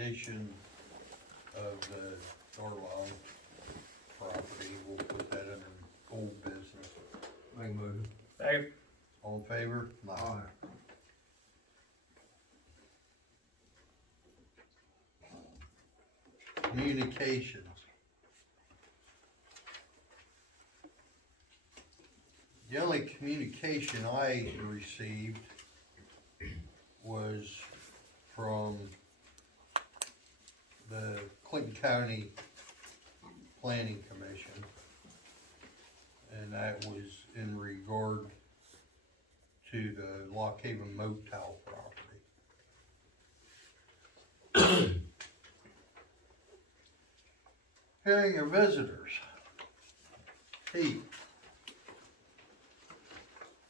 addition of the Norwell property, we'll put that under old business. Make a motion. Second. All in favor? Aye. Communications. The only communication I received was from the Clinton County Planning Commission. And that was in regard to the Lock Haven Motel property. Hearing of visitors. Pete.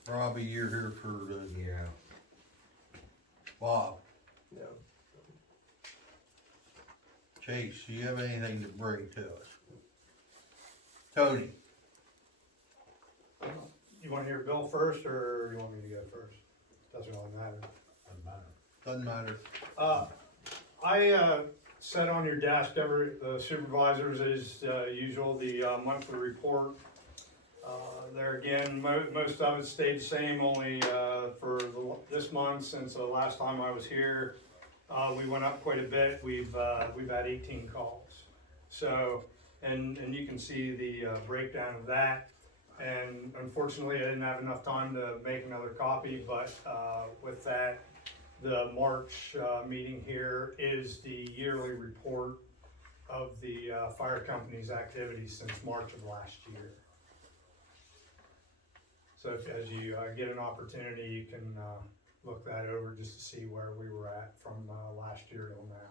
Robbie, you're here for the, Yeah. Bob. Yeah. Chase, do you have anything to bring to us? Tony. You wanna hear Bill first, or you want me to go first? Doesn't really matter. Doesn't matter. I set on your desk, the supervisors as usual, the monthly report. There again, most of it stayed the same, only for this month, since the last time I was here, we went up quite a bit. We've had 18 calls. So, and you can see the breakdown of that. And unfortunately, I didn't have enough time to make another copy, but with that, the March meeting here is the yearly report of the fire company's activities since March of last year. So as you get an opportunity, you can look that over just to see where we were at from last year till now.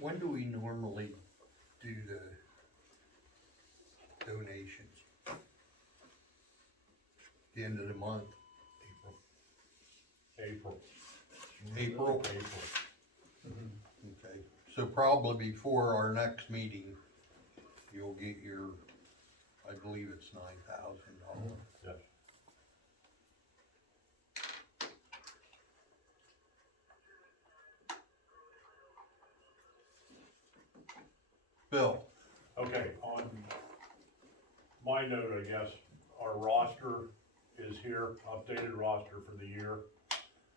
When do we normally do the donations? The end of the month? April. April? Okay, so probably before our next meeting, you'll get your, I believe it's $9,000. Yes. Bill, Okay, on my note, I guess, our roster is here, updated roster for the year.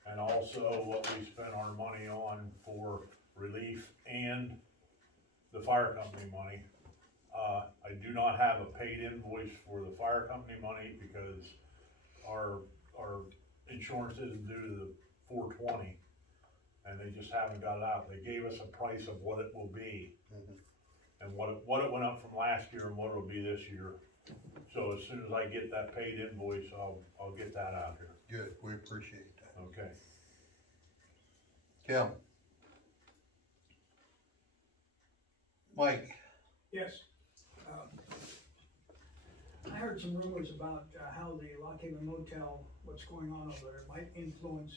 And also what we spent our money on for relief and the fire company money. I do not have a paid invoice for the fire company money because our insurance isn't due to the 4/20. And they just haven't got it out. They gave us a price of what it will be. And what it went up from last year and what it'll be this year. So as soon as I get that paid invoice, I'll get that out here. good, we appreciate that. Okay. Kim? Mike? Yes. I heard some rumors about how the Lock Haven Motel, what's going on over there, might influence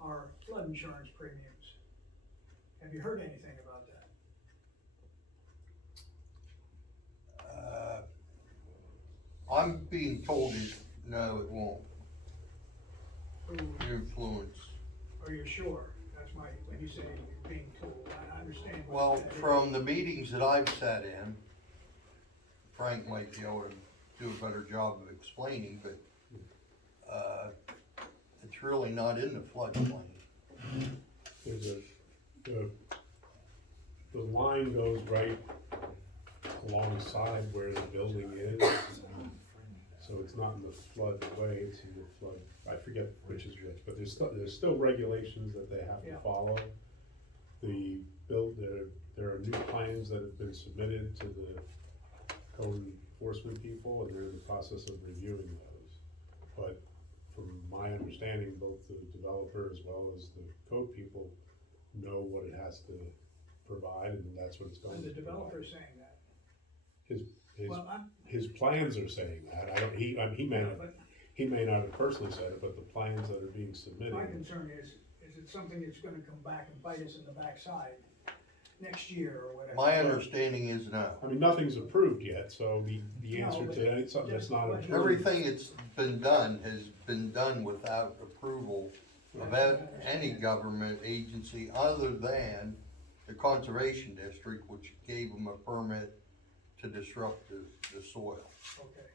our flood insurance premiums. Have you heard anything about that? I'm being told no, it won't Ooh, influence. are you sure? That's my, when you say you're being told, I understand. what Well, that is. from the meetings that I've sat in, Frank might be able to do a better job of explaining, but, it's really not in the floodplain. There's the line goes right alongside where the building is. So it's not in the floodway, it's in the flood, I forget which is which, but there's still regulations that they have to Yeah. follow. There are new plans that have been submitted to the code enforcement people, and they're in the process of reviewing those. But from my understanding, both the developer as well as the code people know what it has to provide, and that's what it's going And to the provide. developer's saying that. His Well, his plans are saying that. He may not have personally said it, but the plans that are being submitted. my concern is it something that's gonna come back and bite us in the backside next year or whatever? My understanding is no. I mean, nothing's approved yet, so the No, answer but to something that's not just- approved. Everything that's been done has been done without approval of any government agency other than the conservation district, which gave them a permit to disrupt the soil. Okay.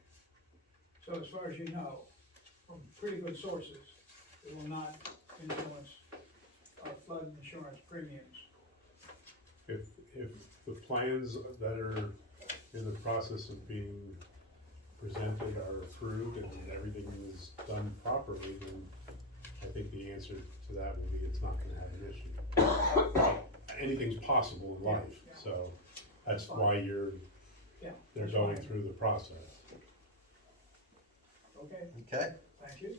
So as far as you know, from pretty good sources, it will not influence our flood insurance premiums. If the plans that are in the process of being presented are approved and everything is done properly, then I think the answer to that will be it's not gonna have an issue. Anything's possible in life, so that's why they're that's going fine. through the process. Okay, Okay, thank you.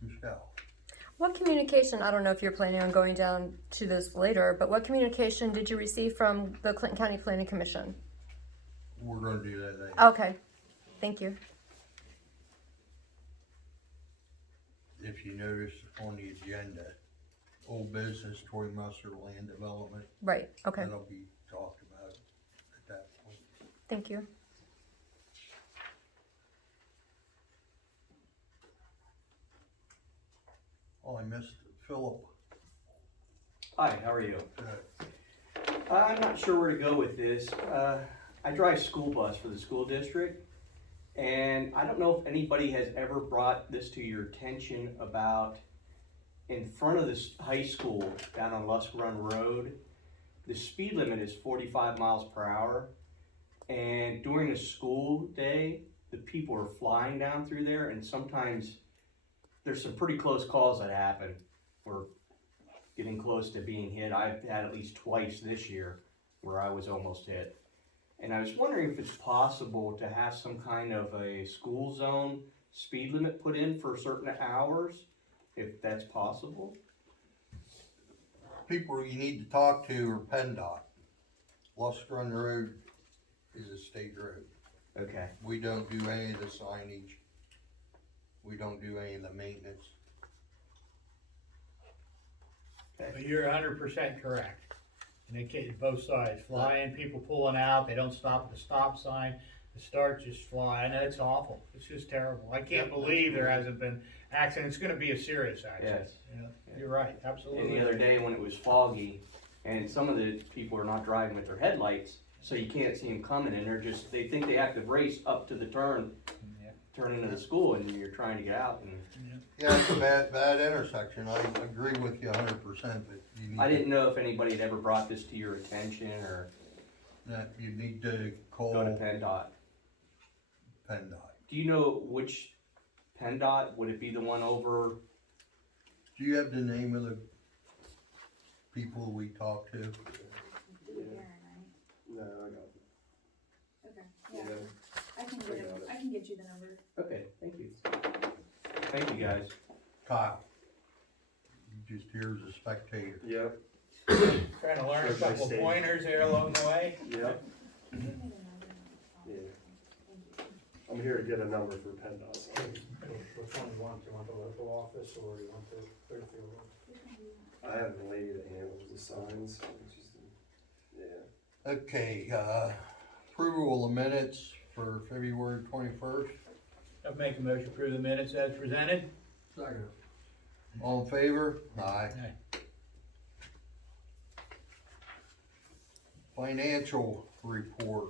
Michelle? What communication, I don't know if you're planning on going down to this later, but what communication did you receive from the Clinton County Planning Commission? We're gonna do that later. Okay, thank you. If you notice on the agenda, old business, Troy Musser Land Development, Right, okay, that'll be talked about at that point. thank you. Oh, I missed Philip. Hi, how are you? Uh, I'm not sure where to go with this. I drive school bus for the school district, and I don't know if anybody has ever brought this to your attention about in front of this high school down on Lusk Run Road, the speed limit is 45 miles per hour, and during the school day, the people are flying down through there, and sometimes there's some pretty close calls that happen. We're getting close to being hit. I've had at least twice this year where I was almost hit. And I was wondering if it's possible to have some kind of a school zone speed limit put in for certain hours, if that's possible. People you need to talk to are PennDOT. Lusk Run Road is a state road. Okay. We don't do any of the signage. We don't do any of the maintenance. But you're 100% correct. In the case, both sides, flying, people pulling out, they don't stop at the stop sign, the start just fly. I know it's awful. It's just terrible. I can't believe there hasn't been accident. It's gonna be a serious accident. Yes. You know, you're right, And absolutely. the other day when it was foggy, and some of the people are not driving with their headlights, so you can't see them coming, and they think they have to race up to the turn into the school, and you're trying to get out, and Yeah, it's a bad intersection. I agree with you 100%, but you need. I didn't know if anybody had ever brought this to your attention, or That you need to call go to PennDOT. PennDOT. Do you know which PennDOT, would it be the one over, Do you have the name of the people we talked to? No, I got it. Okay, yeah, I can get you the number. okay, thank you. Thank you, guys. Kyle. You just here as a spectator. Yep, Trying to learn a Start by couple state. pointers there along the way. yep, Give me the number. yeah. Thank you. I'm here to get a number for PennDOT. Which one you want? You want the local office or you want the Clearfield one? I have a lady that handles the signs, which is, yeah. Okay, approval of minutes for February 21st. I'll make a motion to approve the minutes as presented. All in favor? Aye. Aye. Financial report.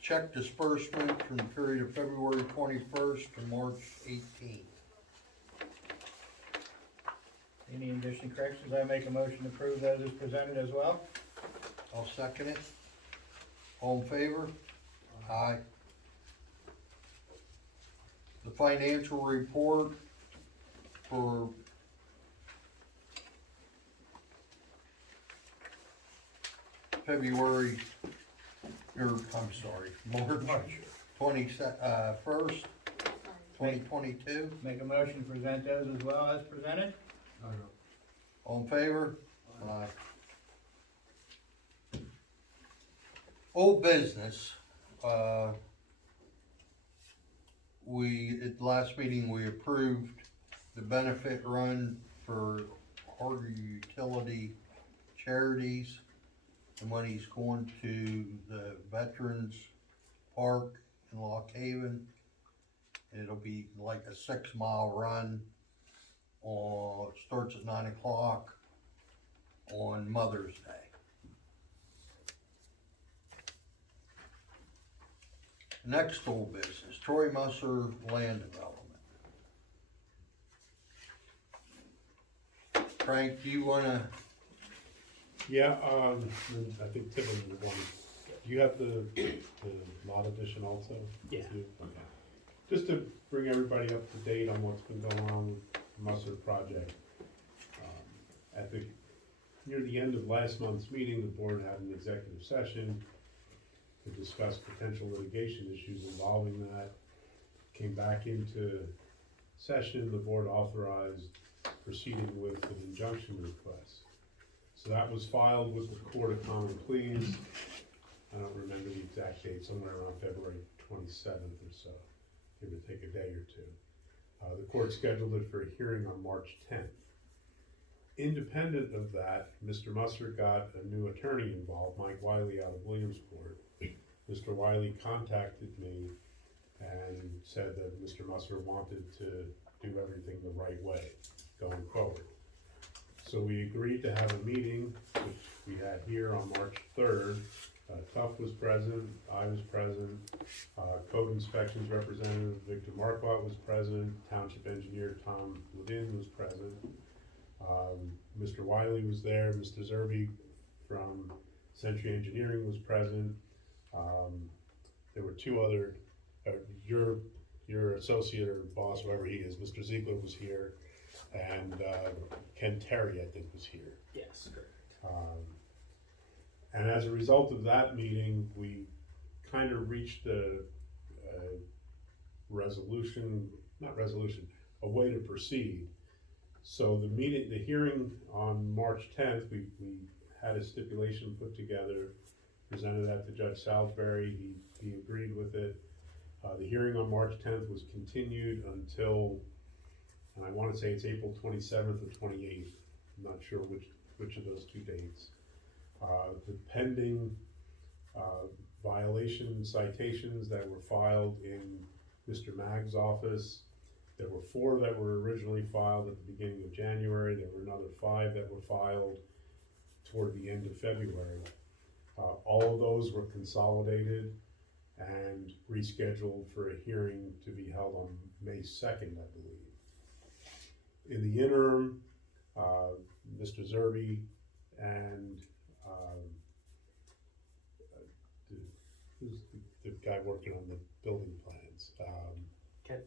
Check disbursement from the period of February 21st to March 18th. Any additional corrections? I make a motion to approve those as presented as well. I'll second it. All in favor? Aye. The financial report for February, March 21st, 2022. Make a motion to present those as well as presented. All in favor? Aye. Old business, at the last meeting, we approved the benefit run for Harder Utility Charities. The money's going to the Veterans Park in Lock Haven. It'll be like a 6 mile run starts at 9 o'clock on Mother's Day. Next old business, Troy Musser Land Development. Frank, do you wanna, Yeah, I think Tim would want, do you have the lot addition also? Yeah. You? Okay. Just to bring everybody up to date on what's been going on with the Musser project. Near the end of last month's meeting, the board had an executive session to discuss potential litigation issues involving that. Came back into session, the board authorized proceeding with an injunction request. So that was filed with the Court of Common Pleas. I don't remember the exact date, somewhere around February 27th or so, give or take a day or two. The court scheduled it for a hearing on March 10th. Independent of that, Mr. Musser got a new attorney involved, Mike Wiley out of Williamsport. Mr. Wiley contacted me and said that Mr. Musser wanted to do everything the right way going forward. So we agreed to have a meeting, which we had here on March 3rd. Tuff was present, I was present, Code Inspections Representative Victor Marquardt was present, Township Engineer Tom Levin was present. Mr. Wiley was there, Mr. Zerby from Century Engineering was present. There were two other, your associate or boss, whoever he is, Mr. Ziegler was here, and Ken Terry, I think, was here. Yes, correct. And as a result of that meeting, we kind of reached a way to proceed. So the hearing on March 10th, we had a stipulation put together, presented that to Judge Salisbury, he agreed with it. The hearing on March 10th was continued until, and I wanna say it's April 27th or 28th, I'm not sure which of those two dates. The pending violation citations that were filed in Mr. Magg's office, there were 4 that were originally filed at the beginning of January, there were another 5 that were filed toward the end of February. All of those were consolidated and rescheduled for a hearing to be held on May 2nd, I believe. In the interim, Mr. Zerby and who's the guy working on the building plans? Ken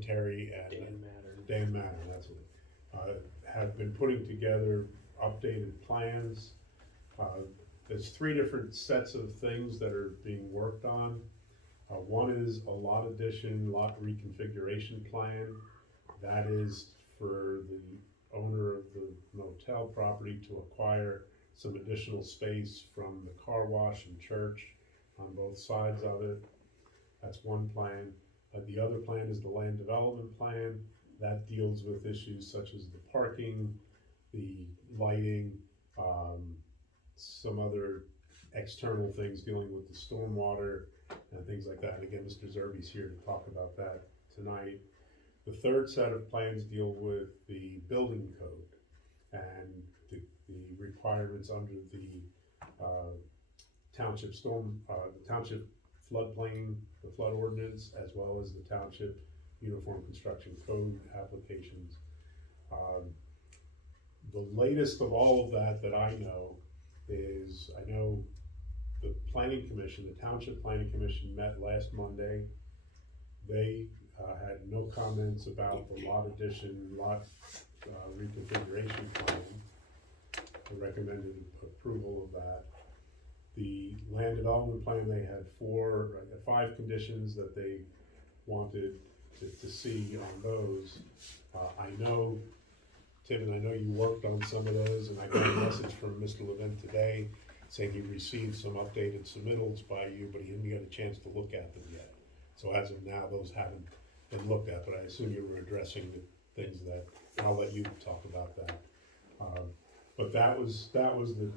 Terry and Dan Matter, that's it. Have been putting together updated plans. There's 3 different sets of things that are being worked on. One is a lot addition, lot reconfiguration plan. That is for the owner of the motel property to acquire some additional space from the car wash and church on both sides of it. That's one plan. The other plan is the land development plan. That deals with issues such as the parking, the lighting, some other external things dealing with the stormwater and things like that. And again, Mr. Zerby's here to talk about that tonight. The third set of plans deal with the building code and the requirements under the township floodplain, the flood ordinance, as well as the township uniform construction code applications. The latest of all of that I know is, I know the planning commission, the township planning commission met last Monday. They had no comments about the lot addition, lot reconfiguration plan. They recommended approval of that. The land development plan, they had 5 conditions that they wanted to see on those. I know, Tim, and I know you worked on some of those, and I got a message from Mr. Levin today saying he received some updated submittals by you, but he didn't get a chance to look at them yet. So as of now, those haven't been looked at, but I assume you were addressing the things that, I'll let you talk about that. But that was the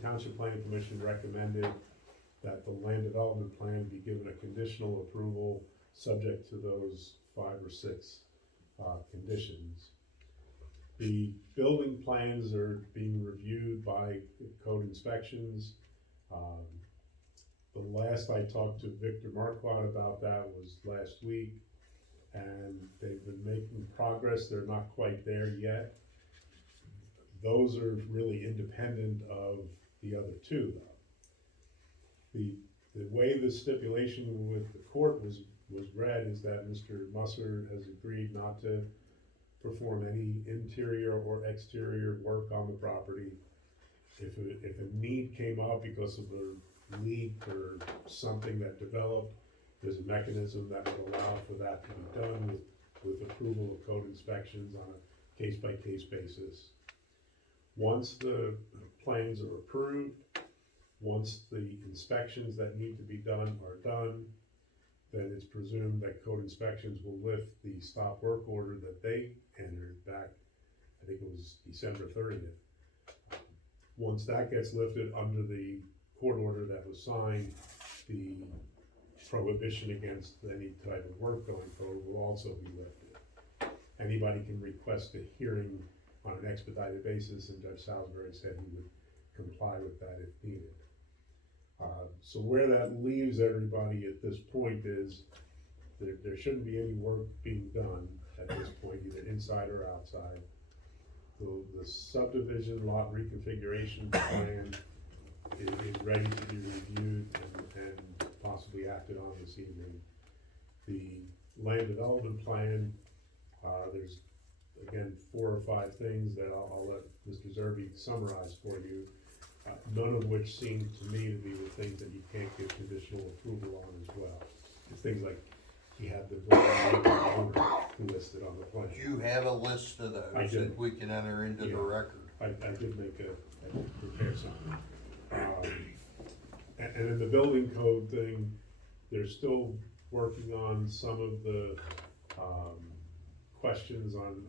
Township Planning Commission recommended that the land development plan be given a conditional approval subject to those 5 or 6 conditions. The building plans are being reviewed by code inspections. The last I talked to Victor Marquardt about that was last week, and they've been making progress. They're not quite there yet. Those are really independent of the other 2, though. The way the stipulation with the court was read is that Mr. Musser has agreed not to perform any interior or exterior work on the property. If a need came up because of a leak or something that developed, there's a mechanism that would allow for that to be done with approval of code inspections on a case-by-case basis. Once the plans are approved, once the inspections that need to be done are done, then it's presumed that code inspections will lift the stop work order that they entered back, I think it was December 30th. Once that gets lifted under the court order that was signed, the prohibition against any type of work going forward will also be lifted. Anybody can request a hearing on an expedited basis, and Judge Salisbury said he would comply with that if needed. So where that leaves everybody at this point is there shouldn't be any work being done at this point, either inside or outside. The subdivision lot reconfiguration plan is ready to be reviewed and possibly acted on this evening. The land development plan, there's again 4 or 5 things that I'll let Mr. Zerbe summarize for you. None of which seem to me to be the things that you can't get conditional approval on as well. It's things like he had the owner listed on the plan. You have a list of I those did. that we can enter into the Yeah. record. I did prepare something. And in the building code thing, they're still working on some of the, questions on,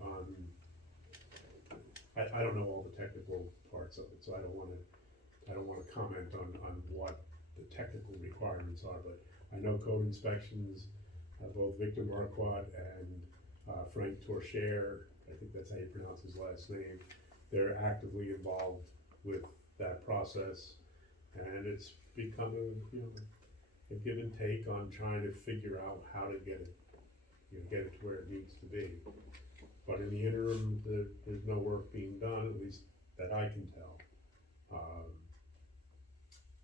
I don't know all the technical parts of it, so I don't wanna comment on what the technical requirements are, but I know code inspections, both Victor Marquardt and, Frank Torcher, I think that's how you pronounce his last name, they're actively involved with that process, and it's become a give and take on trying to figure out how to get it to where it needs to be. But in the interim, there's no work being done, at least that I can tell.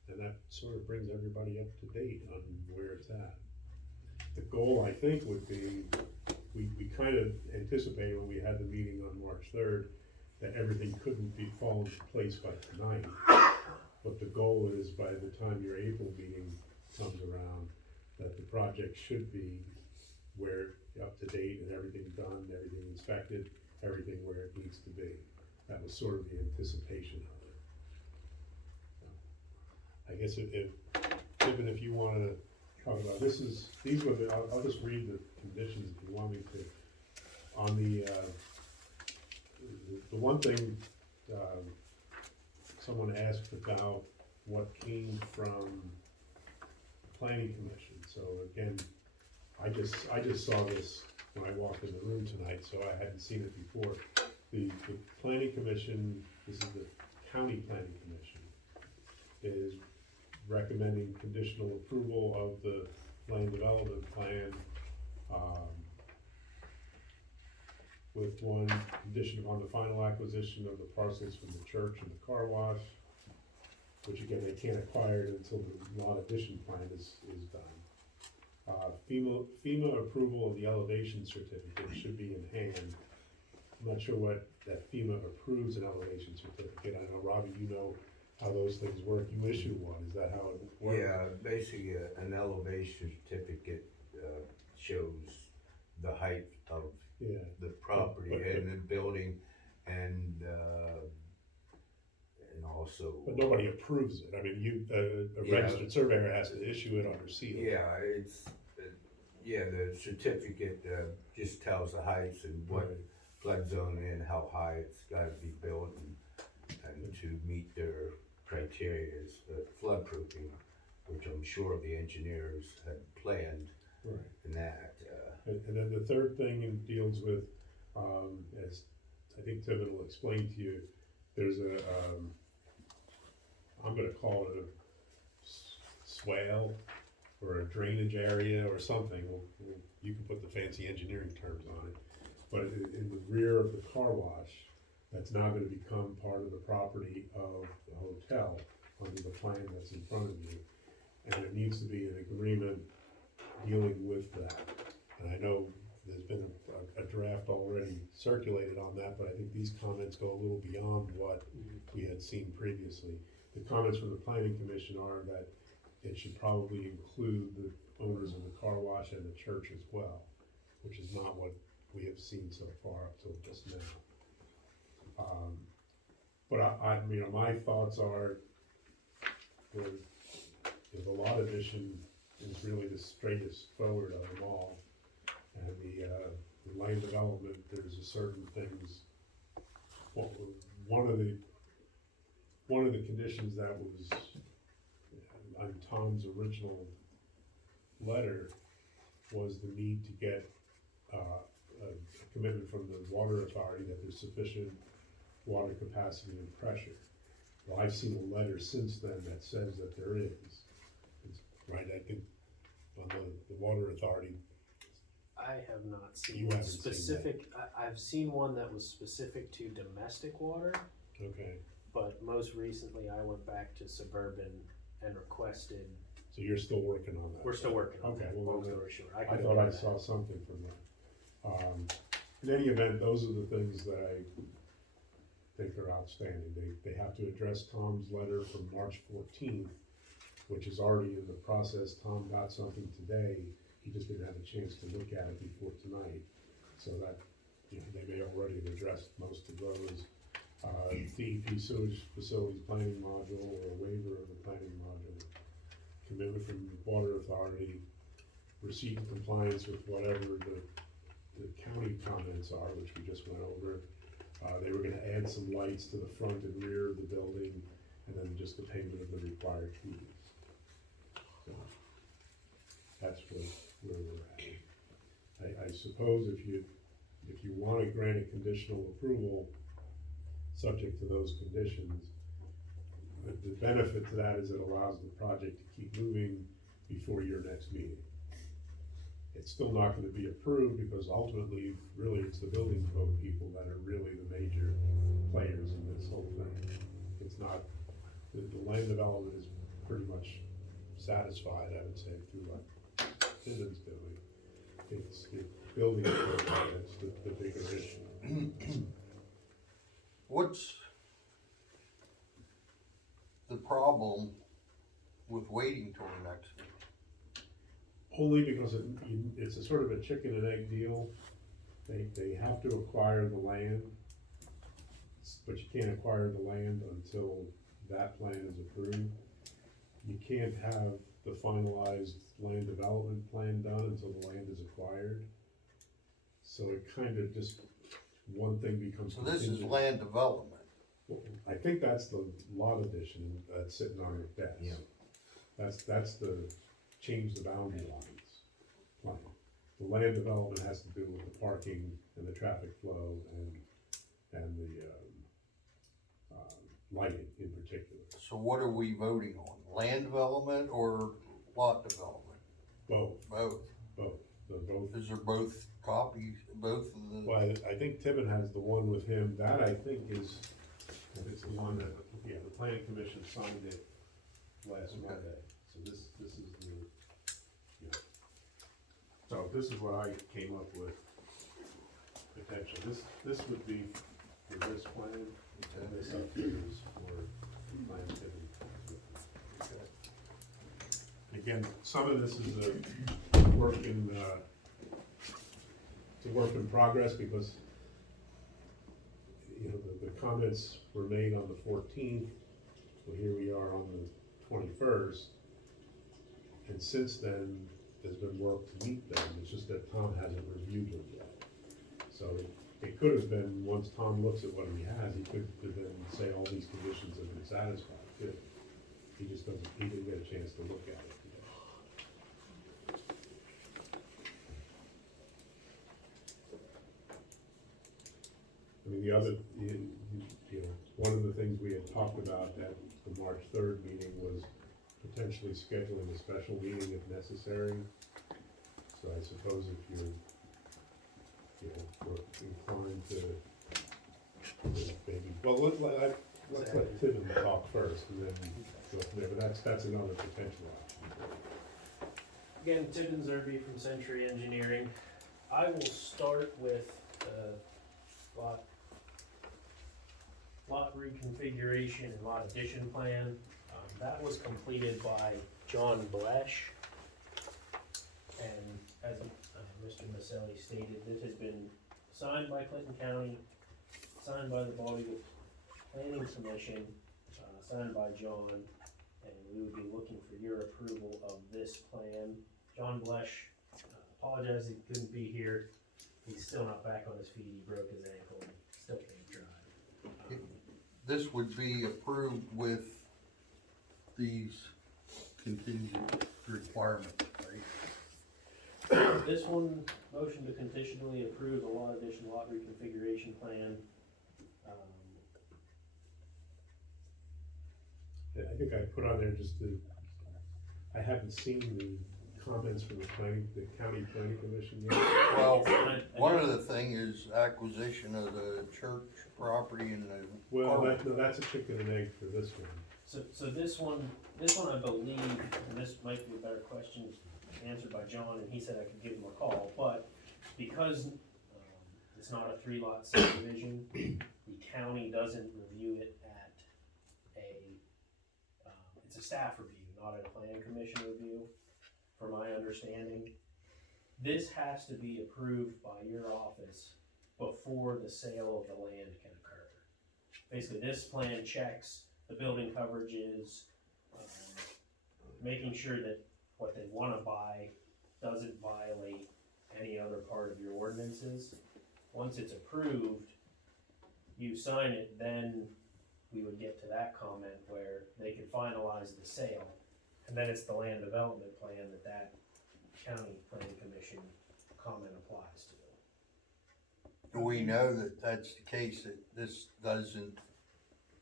And that sort of brings everybody up to date on where it's at. The goal, I think, would be, we kind of anticipated when we had the meeting on March 3rd, that everything couldn't be fallen into place by tonight. But the goal is, by the time your April meeting comes around, that the project should be where up to date and everything done, everything inspected, everything where it needs to be. That was sort of the anticipation of it. So, I guess Tiffin, if you wanna talk about, these were I'll just read the conditions if you want me to. On the one thing, someone asked about what came from planning commission. So again, I just saw this when I walked in the room tonight, so I hadn't seen it before. The planning commission, this is the county planning commission, is recommending conditional approval of the land development plan, with one condition on the final acquisition of the parcels from the church and the car wash, which again, they can't acquire it until the lot addition plan is done. FEMA approval of the elevation certificate should be in hand. I'm not sure what that FEMA approves an elevation certificate. I know, Robbie, you know how those things work. You issue one, is that how it works? Yeah, basically, an elevation certificate, shows the height of Yeah. the property But- and the building and also. But nobody approves it. I mean, a Yeah. registered surveyor has to issue it under seal. Yeah, the certificate, just tells the heights and what Right. flood zone and how high it's gotta be built and to meet their criteria is flood proofing, which I'm sure the engineers had planned Right. And that, And then the third thing it deals with, as I think Tim will explain to you, there's a, I'm gonna call it a swale or a drainage area or something. You can put the fancy engineering terms on it. But in the rear of the car wash, that's now gonna become part of the property of the hotel under the plan that's in front of you. And there needs to be an agreement dealing with that. And I know there's been a draft already circulated on that, but I think these comments go a little beyond what we had seen previously. The comments from the planning commission are that it should probably include the owners of the car wash and the church as well, which is not what we have seen so far up till just now. But you know, my thoughts are, the lot addition is really the straightest forward of them all. And the land development, there's a certain things, one of the conditions that was on Tom's original letter was the need to get a commitment from the water authority that there's sufficient water capacity and pressure. Well, I've seen a letter since then that says that there is. Right, I think on the water authority. I have not You seen one haven't seen specific, I've seen one that was specific to domestic water, Okay, but most recently I went back to Suburban and requested, so you're still working on that? we're still working on Okay, that, well, long then story short. I can thought go I get saw that. something from that. In any event, those are the things that I think are outstanding. They have to address Tom's letter from March 14th, which is already in the process. Tom got something today, he just didn't have a chance to look at it before tonight. So that, you know, they may already have addressed most of those. DEP sewage facilities planning module or a waiver of the planning module. Commitment from the water authority, receipt and compliance with whatever the county comments are, which we just went over. They were gonna add some lights to the front and rear of the building, and then just the payment of the required fees. So, that's where we're at. I suppose if you wanna grant a conditional approval, subject to those conditions, the benefit to that is it allows the project to keep moving before your next meeting. It's still not gonna be approved because ultimately, really, it's the building code people that are really the major players in this whole thing. It's not, the land development is pretty much satisfied, I would say, through what Simmons doing. It's the building code that's the bigger issue. What's the problem with waiting till the next meeting? Only because it's a sort of a chicken and egg deal. They have to acquire the land, but you can't acquire the land until that plan is approved. You can't have the finalized land development plan done until the land is acquired. So it kind of just, one thing becomes So this is contingent. land development. I think that's the lot addition that's sitting on your desk. Yeah. That's the change the boundary lines plan. The land development has to do with the parking and the traffic flow and the lighting in particular. So what are we voting on? Land development or lot development? Both, Both. the both. Is there both copies, both of the? Well, I think Tibbin has the one with him. That I think is, it's the one that, yeah, the planning commission signed it last Okay. Monday. So this is the, yeah. So this is what I came up with potentially. This would be for this plan, and this up here is for plan Tibbin. Again, some of this is a work in, it's a work in progress because, you know, the comments were made on the 14th, well, here we are on the 21st. And since then, there's been work to meet them, it's just that Tom hasn't reviewed them yet. So it could have been, once Tom looks at what he has, he could then say all these conditions have been satisfied too. He just doesn't, he didn't get a chance to look at it I mean, the other, you know, one of the things we had talked about at the March 3rd meeting was potentially scheduling a special meeting if necessary. So I suppose if you're, you know, were inclined to maybe, well, let's let Tiffin talk first and then go from there, but that's another potential option. Again, Tiffin Zerby from Century Engineering. I will start with lot reconfiguration and lot addition plan. That was completed by John Blesh. And as Mr. Maselli stated, this has been signed by Clinton County, signed by the Baldyville Planning Commission, signed by John, and we would be looking for your approval of this plan. John Blesh apologized he couldn't be here. He's still not back on his feet. He broke his ankle and still can't drive. This would be approved with these contingent requirements, right? This one, motion to conditionally approve the lot addition lot reconfiguration plan. Yeah, I think I put on there just I haven't seen the comments from the county planning commission yet. Well, one of the thing is acquisition of the church property and the. Well, that's a chicken and egg for this one. So this one I believe, and this might be a better question answered by John, and he said I could give him a call, but because it's not a 3-lot subdivision, the county doesn't review it at it's a staff review, not a planning commission review, from my understanding. This has to be approved by your office before the sale of the land can occur. Basically, this plan checks the building coverages, making sure that what they want to buy doesn't violate any other part of your ordinances. Once it's approved, you sign it, then we would get to that comment where they can finalize the sale, and then it's the land development plan that county planning commission comment applies to. Do we know that that's the case, that this doesn't,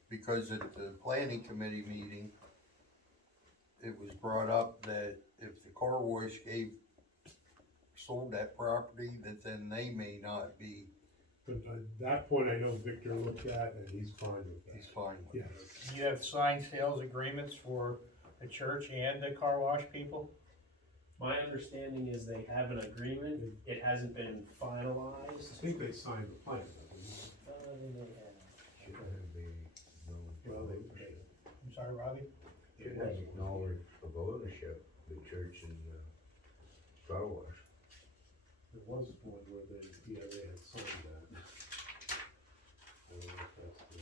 because at the planning committee meeting, it was brought up that if the car wash sold that property, that then they may not be. But at that point, I know Victor looked at and he's fine with that. He's fine with Yes. it. You have signed sales agreements for the church and the car wash people? My understanding is they have an agreement, it hasn't been finalized. I think they signed the plan. They may have. Should have the, Well, I'm sorry, Robbie? should have acknowledged of ownership, the church and car wash. There was one where they had signed that. I don't know if that's the.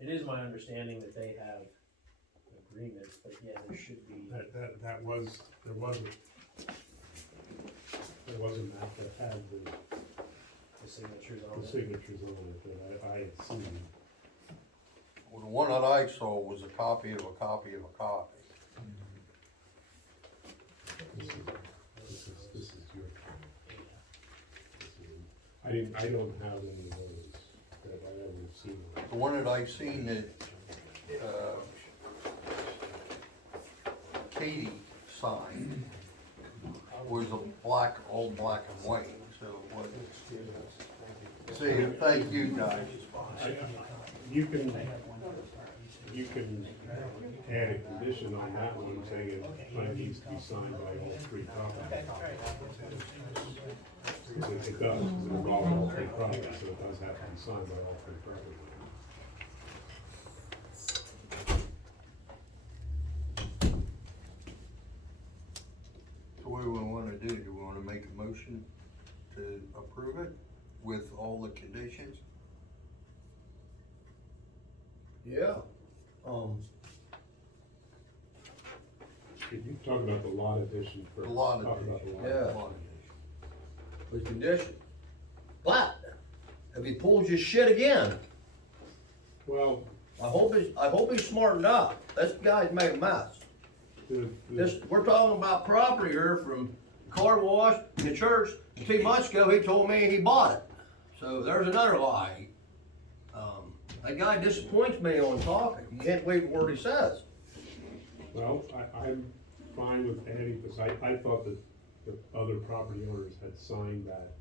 It is my understanding that they have agreements, but yeah, there should be. There was a map that had The signatures the on it. signatures on it that I had seen. Well, the one that I saw was a copy of a copy of a copy. This is your. I don't have any of those that I ever seen. The one that I seen that, Katie signed was all black and white, so it wasn't. See, thank you guys. You can add a condition on that one saying it plan needs to be signed by all 3 properties. It does, because it involves all 3 properties, so it does have to be signed by all 3 properties. So what do we wanna do? Do we wanna make a motion to approve it with all the conditions? Yeah. You talk about the lot addition first. The lot Talk about addition. the Yeah. lot. With condition. But, if he pulls his shit again, Well, I hope he's smartened up. This guy's made a mess. the, We're talking about property here from car wash and the church. 2 months ago, he told me he bought it. So there's another lie. That guy disappoints me on talking. You can't believe a word he says. well, I'm fine with adding this. I thought that the other property owners had signed that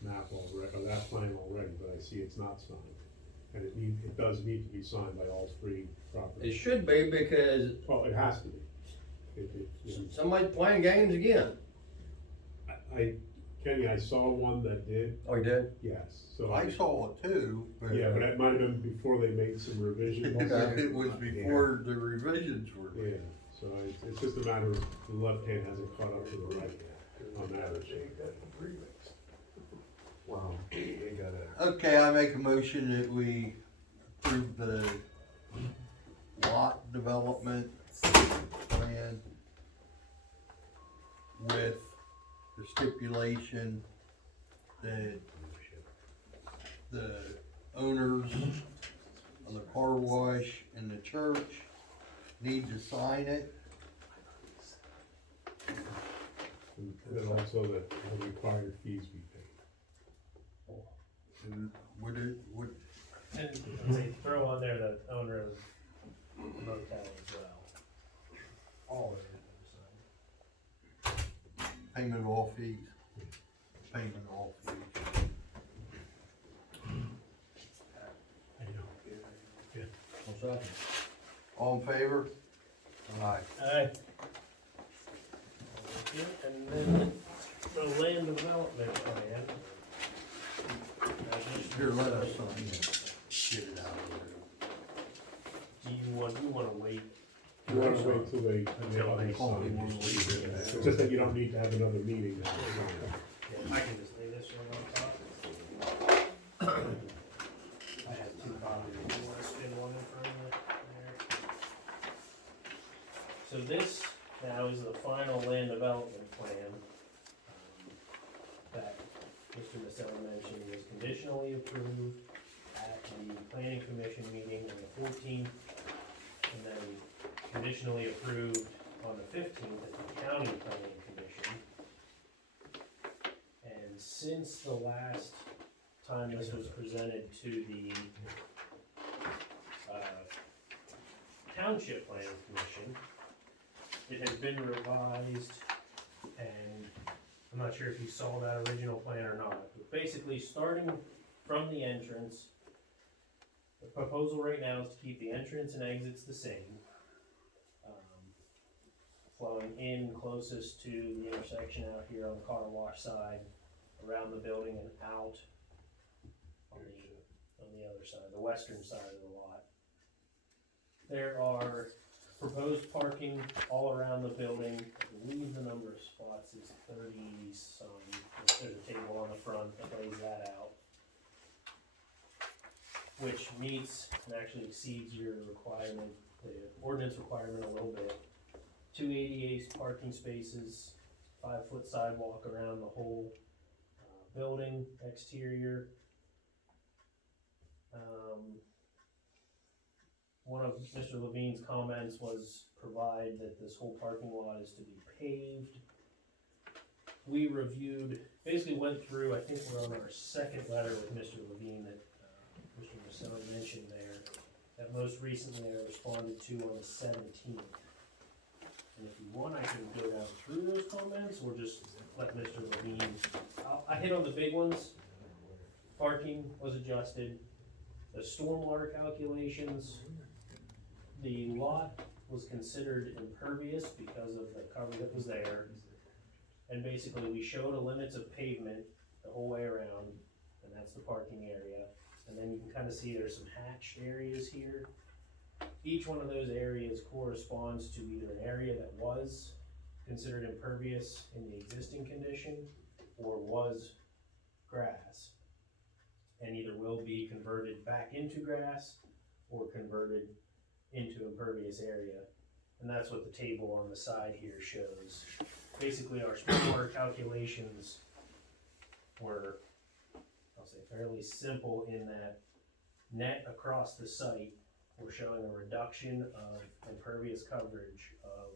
map already, or that plan already, but I see it's not signed. And it does need to be signed by all 3 It properties. should be because Well, it has to be. somebody's playing games again. Kenny, I saw one that did, Oh, he did? yes, so. I saw it too, but. Yeah, but that might have been before they made some revisions. It was before the revisions were Yeah, made. so it's just a matter of the left hand hasn't caught up to the right on that. Wow, they gotta. Okay, I make a motion that we approve the lot development plan with the stipulation that the owners of the car wash and the church need to sign it. And then also that the required fees be paid. And would it, would, And they throw on there the owner of the motel as well. All of it. payment of all fees? Payment of all fees. All in favor? Aye. Alright. And then the land development plan. Here, let us sign it. Get it out of Do you wanna wait? You wanna wait till they sign. It's just that you don't need to have another meeting. I can just lay this one on top. I have 2 copies. You wanna spin one in front of it there? So this now is the final land development plan that Mr. Maselli mentioned was conditionally approved at the planning commission meeting on the 14th, and then conditionally approved on the 15th at the county planning commission. And since the last time this was presented to the Township Planning Commission, it has been revised, and I'm not sure if you saw that original plan or not, but basically starting from the entrance, the proposal right now is to keep the entrance and exits the same. Flowing in closest to the intersection out here on the car wash side, around the building and out on the other side, the western side of the lot. There are proposed parking all around the building. I believe the number of spots is 30 some. There's a table on the front that lays that out, which meets and actually exceeds your requirement, the ordinance requirement a little bit. 2 ADA parking spaces, 5-foot sidewalk around the whole building exterior. One of Mr. Levine's comments was provide that this whole parking lot is to be paved. We reviewed, basically went through, I think we're on our second letter with Mr. Levine that Mr. Maselli mentioned there, that most recently I responded to on the 17th. And if you want, I can go down through those comments, or just let Mr. Levine, I hit on the big ones. Parking was adjusted, the stormwater calculations, the lot was considered impervious because of the cover that was there. And basically, we showed a limits of pavement the whole way around, and that's the parking area. And then you can kind of see there's some hatched areas here. Each one of those areas corresponds to either an area that was considered impervious in the existing condition or was grass, and either will be converted back into grass or converted into impervious area. And that's what the table on the side here shows. Basically, our stormwater calculations were, I'll say, fairly simple in that net across the site, we're showing a reduction of impervious coverage of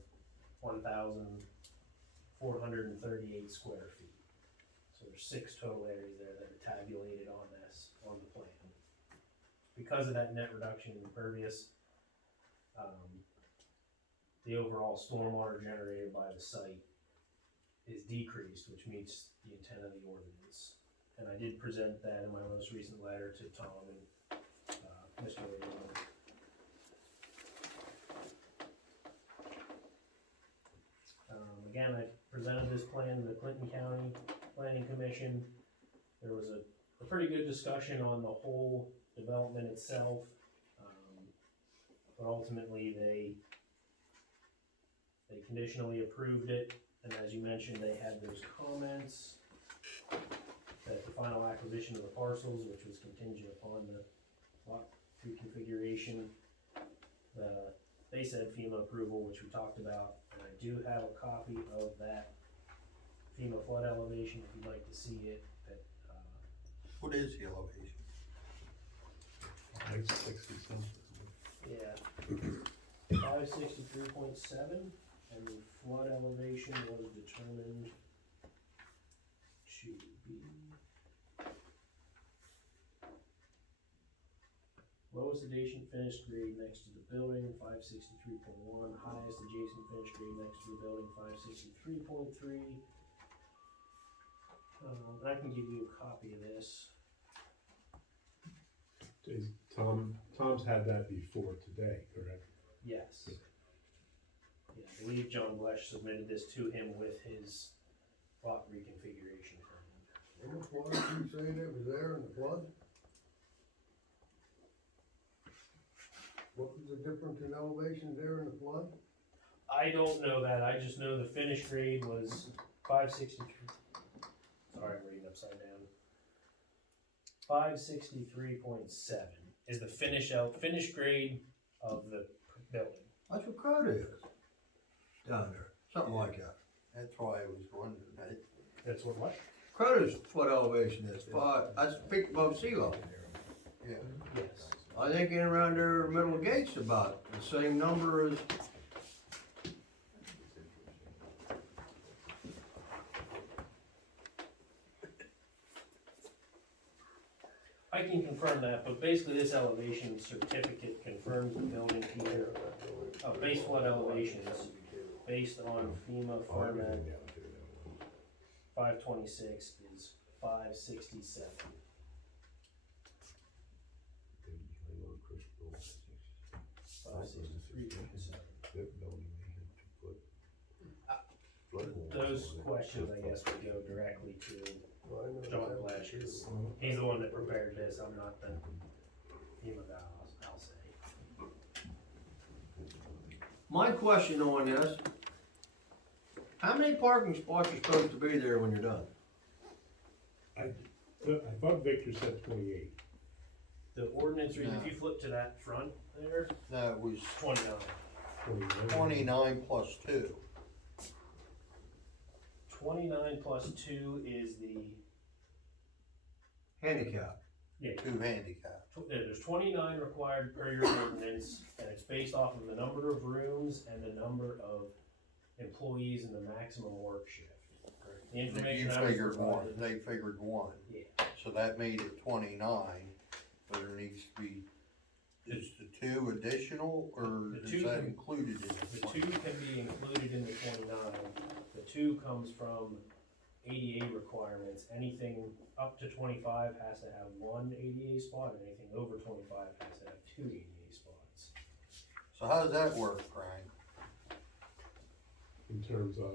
1,438 square feet. So there's 6 total areas there that are tabulated on the plan. Because of that net reduction in impervious, the overall stormwater generated by the site is decreased, which meets the intent of the ordinance. And I did present that in my most recent letter to Tom and Mr. Raymond. Again, I presented this plan to the Clinton County Planning Commission. There was a pretty good discussion on the whole development itself, but ultimately they conditionally approved it, and as you mentioned, they had those comments that the final acquisition of the parcels, which was contingent upon the lot reconfiguration, they said FEMA approval, which we talked about, and I do have a copy of that FEMA flood elevation if you'd like to see it. What is the elevation? Like 60 something. Yeah, 563.7, and the flood elevation was determined to be lowest adjacent finished grade next to the building, 563.1, highest adjacent finished grade next to the building, 563.3. I can give you a copy of this. Tom's had that before today, correct? Yes. Yeah, I believe John Blesh submitted this to him with his lot reconfiguration permit. In the flood, you saying it was there in the flood? What was the difference in elevation there in the flood? I don't know that, I just know the finished grade was 563. Sorry, I'm reading upside down. 563.7 is the finished grade of the building. That's what Crowd is, down there, something like that. That's why I was wondering. That's what? Crowder's flood elevation is that's peak above sea level. Yeah. Yes. I think in around their middle gate's about the same number as. I can confirm that, but basically this elevation certificate confirms the building feature of base flood elevations based on FEMA format 526 is 567. Those questions, I guess, would go directly to John Blesh. He's the one that prepared this. I'm not the FEMA guy, I'll say. My question on this, how many parking spots are supposed to be there when you're done? I thought Victor said 28. The ordinance reads, if you flip to that front there, No, it was 29. 29 plus 2. 29 plus 2 is the, Handicap. yeah, 2 handicap. there's 29 required per your ordinance, and it's based off of the number of rooms and the number of employees in the maximum work shift. The information You I was figured one, provided- they figured 1. Yeah. So that made it 29, but there needs to be, is the 2 additional, or The is 2 that can- included in The the 2 20? can be included in the 29. The 2 comes from ADA requirements. Anything up to 25 has to have 1 ADA spot, and anything over 25 has to have 2 ADA spots. So how does that work, Frank? In terms of,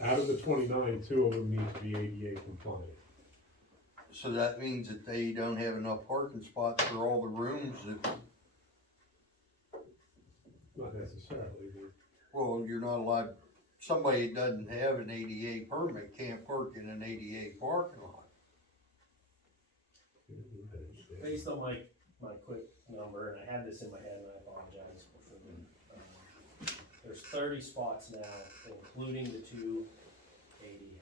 out of the 29, 2 of them need to be ADA compliant. So that means that they don't have enough parking spots for all the rooms that, Not necessarily, well, you're not allowed, somebody that doesn't have an ADA permit can't park in an ADA parking lot. Based on my quick number, and I had this in my head, and I apologize for there's 30 spots now, including the 2 ADA.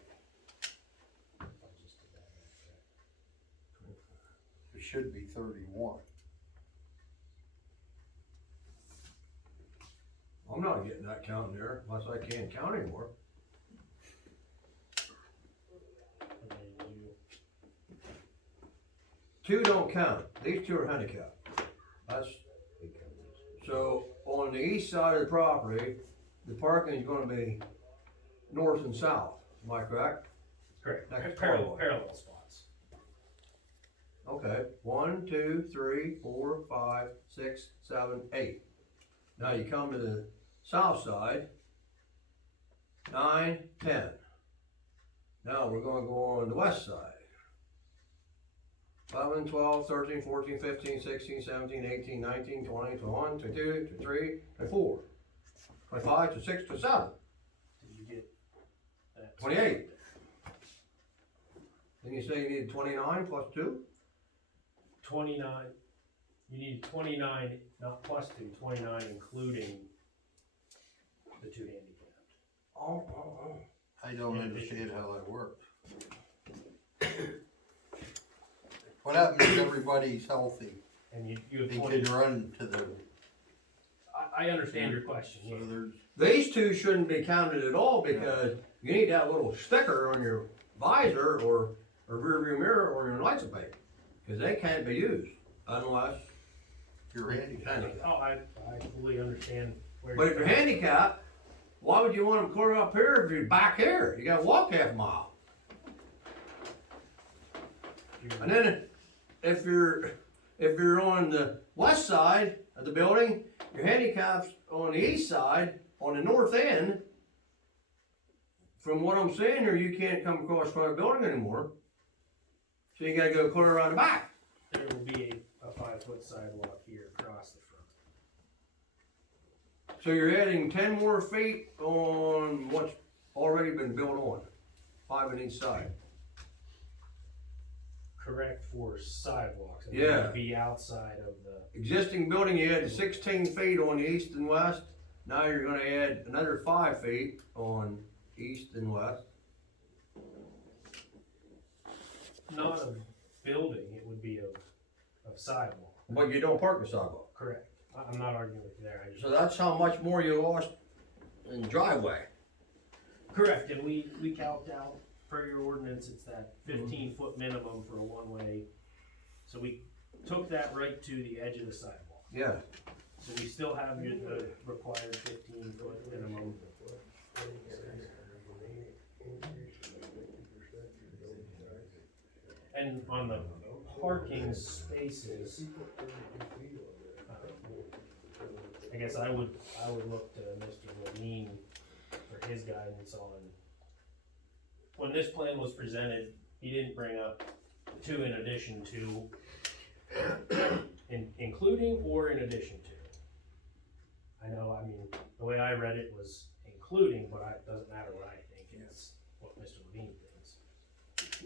If I just did that right There should be 31. I'm not getting that count in there unless I can't count anymore. And then you, Two don't count. These two are handicapped. That's, so on the east side of the property, the parking is gonna be north and south. Am I correct? correct, Next parallel, car. parallel spots. Okay, 1, 2, 3, 4, 5, 6, 7, 8. Now you come to the south side, 9, 10. Now we're gonna go on the west side. 11, 12, 13, 14, 15, 16, 17, 18, 19, 20, 21, 22, 23, 24, 25, 26, 27, Did you get that? 28. Then you say you need 29 plus 2? 29, you need 29, not plus 2, 29 including the two handicapped. Oh. I don't understand how that works. What happens if everybody's healthy And you have and 20, can run to the, I understand your question, so yeah. there's, These two shouldn't be counted at all because you need that little sticker on your visor or rear view mirror or your license plate. Cause they can't be used unless you're handicapped. Oh, I fully understand where But if you're handicapped, why would you want them clear up here if you're back here? You gotta walk half a mile. And then if you're on the west side of the building, your handicap's on the east side, on the north end. From what I'm saying here, you can't come across front of the building anymore. So you gotta go clear around the back. There will be a 5-foot sidewalk here across the front. So you're adding 10 more feet on what's already been built on, 5 on each side. Correct for sidewalks. And Yeah. it would be outside of the, Existing building, you had 16 feet on the east and west. Now you're gonna add another 5 feet on east and west. not a building, it would be of sidewalk. But you don't park the sidewalk. Correct. I'm not arguing with you there, I just. So that's how much more you lost in driveway. Correct, and we calced out, per your ordinance, it's that 15-foot minimum for a one-way. So we took that right to the edge of the sidewalk. Yeah. So we still have the required 15-foot minimum. And on the parking spaces, I guess I would look to Mr. Levine for his guidance on, when this plan was presented, he didn't bring up two in addition to, including or in addition to. I know, I mean, the way I read it was including, but it doesn't matter what I think, it's what Mr. Levine thinks.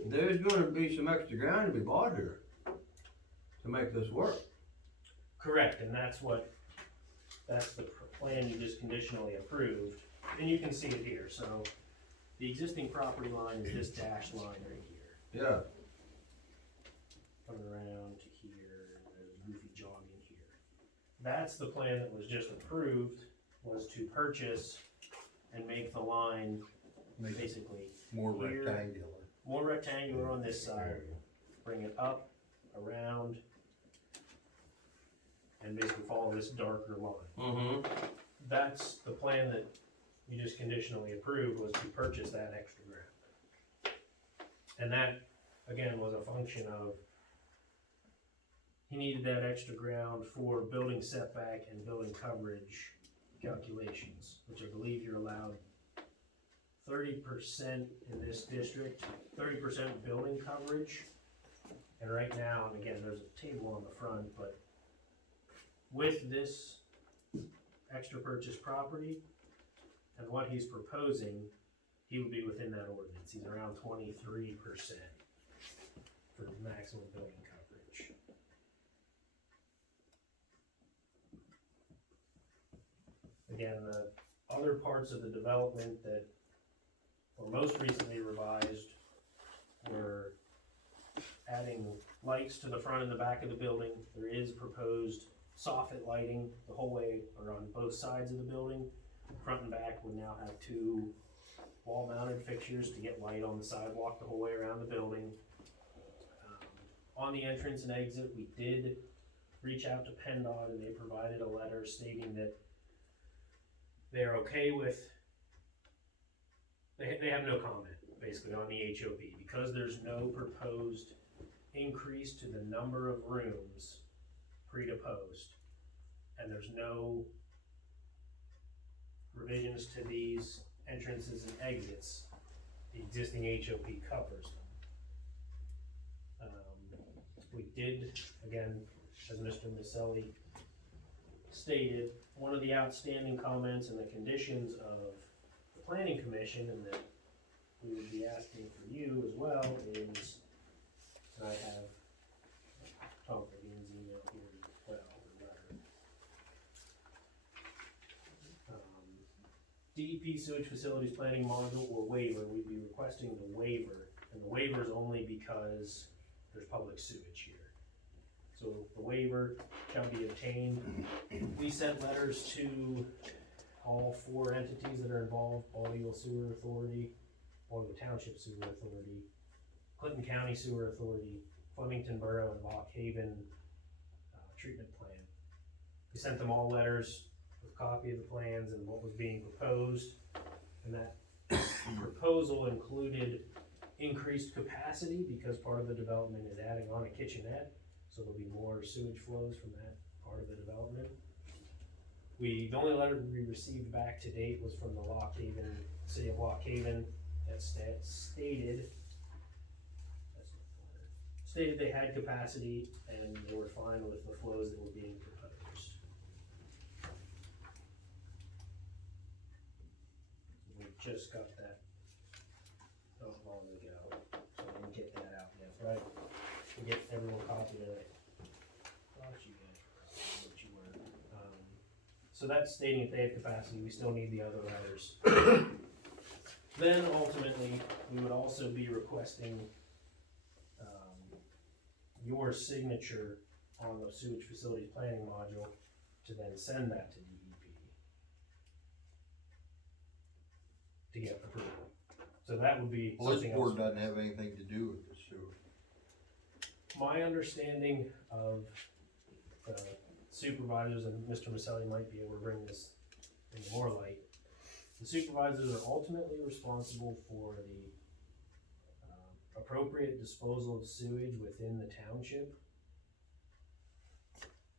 There's gonna be some extra ground to be bought here to make this work. Correct, and that's the plan you just conditionally approved, and you can see it here, so the existing property line is this dashed line right here. Yeah. Coming around to here, and there's Goofy jogging here. That's the plan that was just approved, was to purchase and make the line basically More here, rectangular. more rectangular on this side, bring it up, around, and basically follow this darker line. Mm-hmm. That's the plan that you just conditionally approved, was to purchase that extra ground. And that, again, was a function of, he needed that extra ground for building setback and building coverage calculations, which I believe you're allowed 30% in this district, 30% building coverage. And right now, and again, there's a table on the front, but with this extra purchase property and what he's proposing, he would be within that ordinance. He's around 23% for maximum building coverage. Again, the other parts of the development that were most recently revised were adding lights to the front and the back of the building. There is proposed soffit lighting the whole way, or on both sides of the building. Front and back would now have 2 wall-mounted fixtures to get light on the sidewalk the whole way around the building. On the entrance and exit, we did reach out to PennDOT, and they provided a letter stating that they're okay with, they have no comment, basically, on the HOP, because there's no proposed increase to the number of rooms pre to post, and there's no revisions to these entrances and exits. The existing HOP covers them. We did, again, as Mr. Maselli stated, one of the outstanding comments and the conditions of the planning commission, and that we would be asking for you as well, is, and I have Tom Padine's email here as well, the letter. DEP sewage facilities planning module or waiver, we'd be requesting the waiver, and the waiver is only because there's public sewage here. So the waiver shall be obtained. We sent letters to all 4 entities that are involved: Baldwin Sewer Authority, Baldwin Township Sewer Authority, Clinton County Sewer Authority, Flemington Borough, and Lock Haven treatment plan. We sent them all letters with a copy of the plans and what was being proposed, and that proposal included increased capacity because part of the development is adding on a kitchenette, so there'll be more sewage flows from that part of the development. The only letter we received back to date was from the Lock Haven, City of Lock Haven, that stated they had capacity and they were fine with the flows that were being proposed. We just got that not long ago, so I didn't get that out yet, right? To get everyone a copy of it. Thought you guys were, but you weren't. So that's stating if they have capacity. We still need the other letters. Then ultimately, we would also be requesting your signature on the sewage facilities planning module to then send that to DEP to get approval. So that would be Well, this something board else. doesn't have anything to do with the sewer. My understanding of the supervisors, and Mr. Maselli might be able to bring this into more light, the supervisors are ultimately responsible for the appropriate disposal of sewage within the township.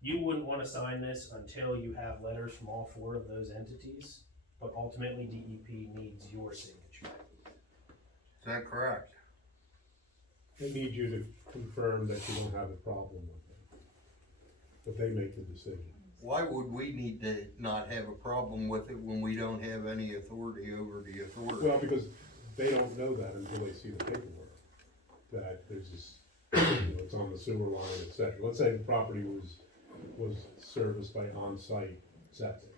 You wouldn't want to sign this until you have letters from all 4 of those entities, but ultimately DEP needs your signature. Is that correct? They need you to confirm that you don't have a problem with it, but they make the decision. Why would we need to not have a problem with it when we don't have any authority over the authority? Well, because they don't know that until they see the paperwork, that there's this, it's on the sewer line, et cetera. Let's say the property was serviced by on-site septic.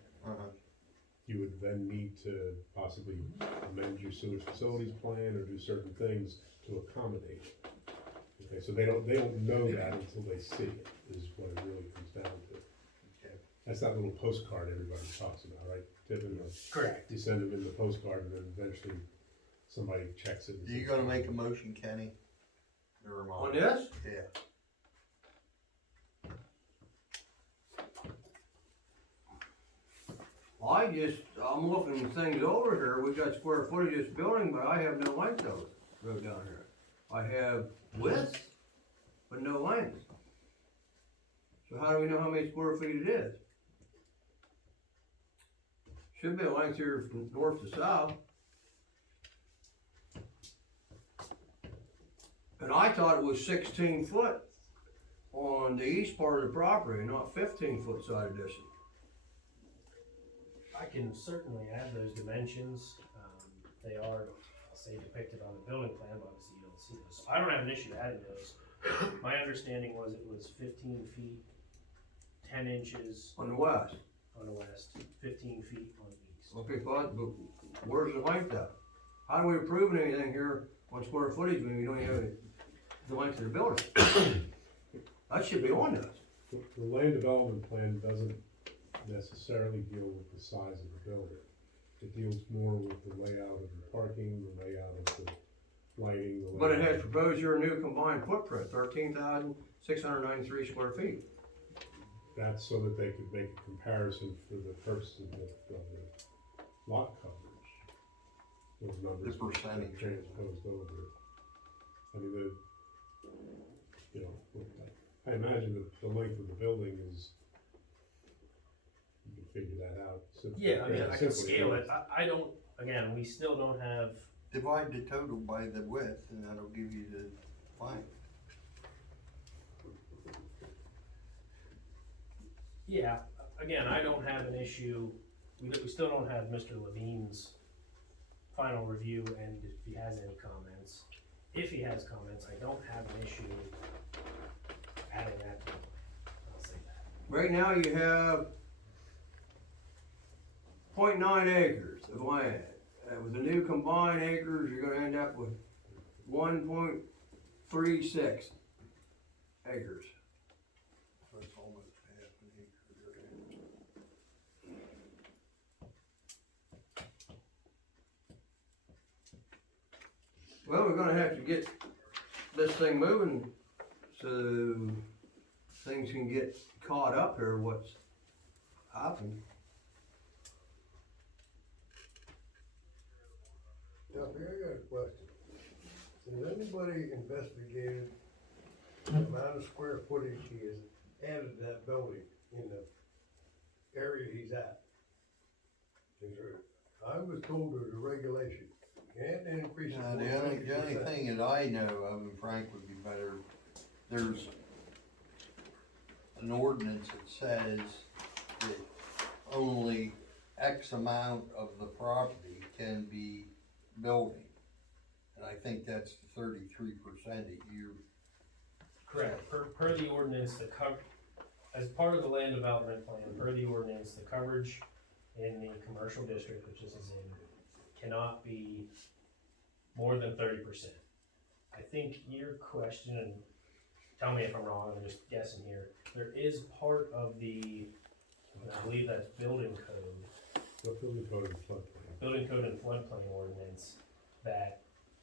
You would then need to possibly amend your sewage facilities plan or do certain things to accommodate it. Okay, so they don't know that until they see it, is what it really comes down to. Okay. That's that little postcard everybody talks about, right? Tipping Correct. You send them in the postcard and then eventually somebody checks it. Are you gonna make a motion, Kenny? Or am I? On this? Yeah. I'm looking things over here. We got square footage of this building, but I have no length of it, wrote down here. I have width, but no length. So how do we know how many square feet it is? Should be a length here from north to south. And I thought it was 16 foot on the east part of the property, not 15-foot side addition. I can certainly add those dimensions. They are, I'll say, depicted on the building plan, but obviously you don't see those. I don't have an issue adding those. My understanding was it was 15 feet, 10 inches. On the west. On the west, 15 feet on the east. Okay, but where's the length at? How do we approve anything here on square footage when we don't even have the length of the building? That should be on this. the land development plan doesn't necessarily deal with the size of the building. It deals more with the layout of the parking, the layout of the lighting, the But it layout has proposed your new combined footprint, 13,693 square feet. That's so that they could make a comparison for the purposes of the lot coverage. Those numbers. The percentage. Transposed over. I mean, I imagine that the length of the building is, you can figure that out. Yeah, I mean, I can Simply. scale it, I don't, again, we still don't have, Divide the total by the width and that'll give you the line. yeah, again, I don't have an issue, we still don't have Mr. Levine's final review, and if he has any comments. If he has comments, I don't have an issue adding that, I'll say that. Right now you have 0.9 acres of land. With the new combined acres, you're gonna end up with 1.36 acres. So it's almost half an acre. Well, we're gonna have to get this thing moving so things can get caught up here, what's happened. Duffy, I got a question. Has anybody investigated the amount of square footage he has added to that building in the area he's at? I was told there's a regulation, can't increase it. Now, more than the only 50%. thing that I know of, and Frank would be better, there's an ordinance that says that only X amount of the property can be building. And I think that's the 33% that you, Correct, per the ordinance, as part of the land development plan, per the ordinance, the coverage in the commercial district, which this is in, cannot be more than 30%. I think your question, and tell me if I'm wrong, I'm just guessing here, there is part of the, and I believe that's building code, What building code and floodplain? building code and floodplain ordinance, that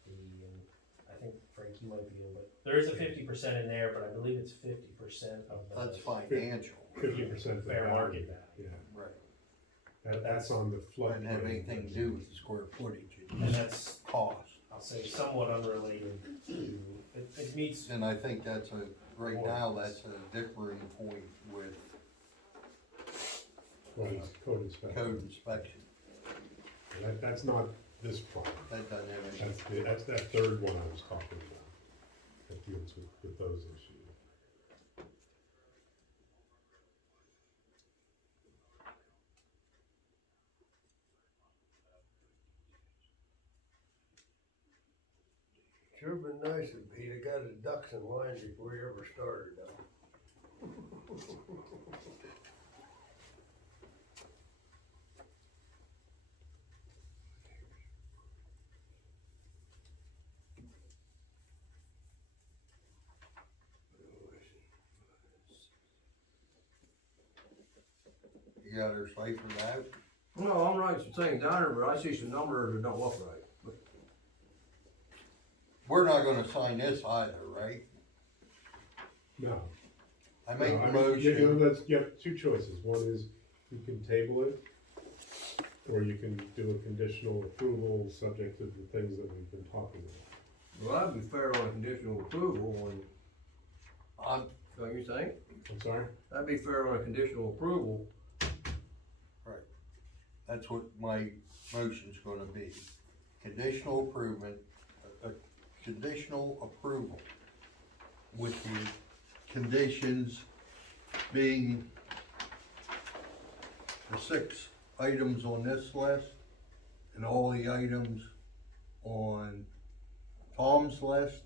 the, and I think Frank, you might be able, but there is a 50% in there, but I believe it's 50% of the. that's financial. 50% Fair market value. Yeah, Right. that's on the floodplain. Doesn't have anything to do with the square footage, And it's that's, cost. I'll say, somewhat unrelated to, it meets, And I think that's right now, that's a differing point with Code inspection. code inspection. That's not this part. That doesn't have anything. That's that third one I was talking about, that deals with those issues. Sure been nice if he'd have got his ducks in line before he ever started though. You got her ciphered out? No, I'm writing some things down here, but I see some numbers that don't look right. But We're not gonna sign this either, right? No. I make No, a mean, motion. you have two choices. One is you can table it, or you can do a conditional approval subject to the things that we've been talking about. well, that'd be fair on a conditional approval when, don't you think? I'm sorry? That'd be fair on a conditional approval. That's what my motion's gonna be. Conditional improvement, conditional approval with the conditions being the 6 items on this list and all the items on Tom's list,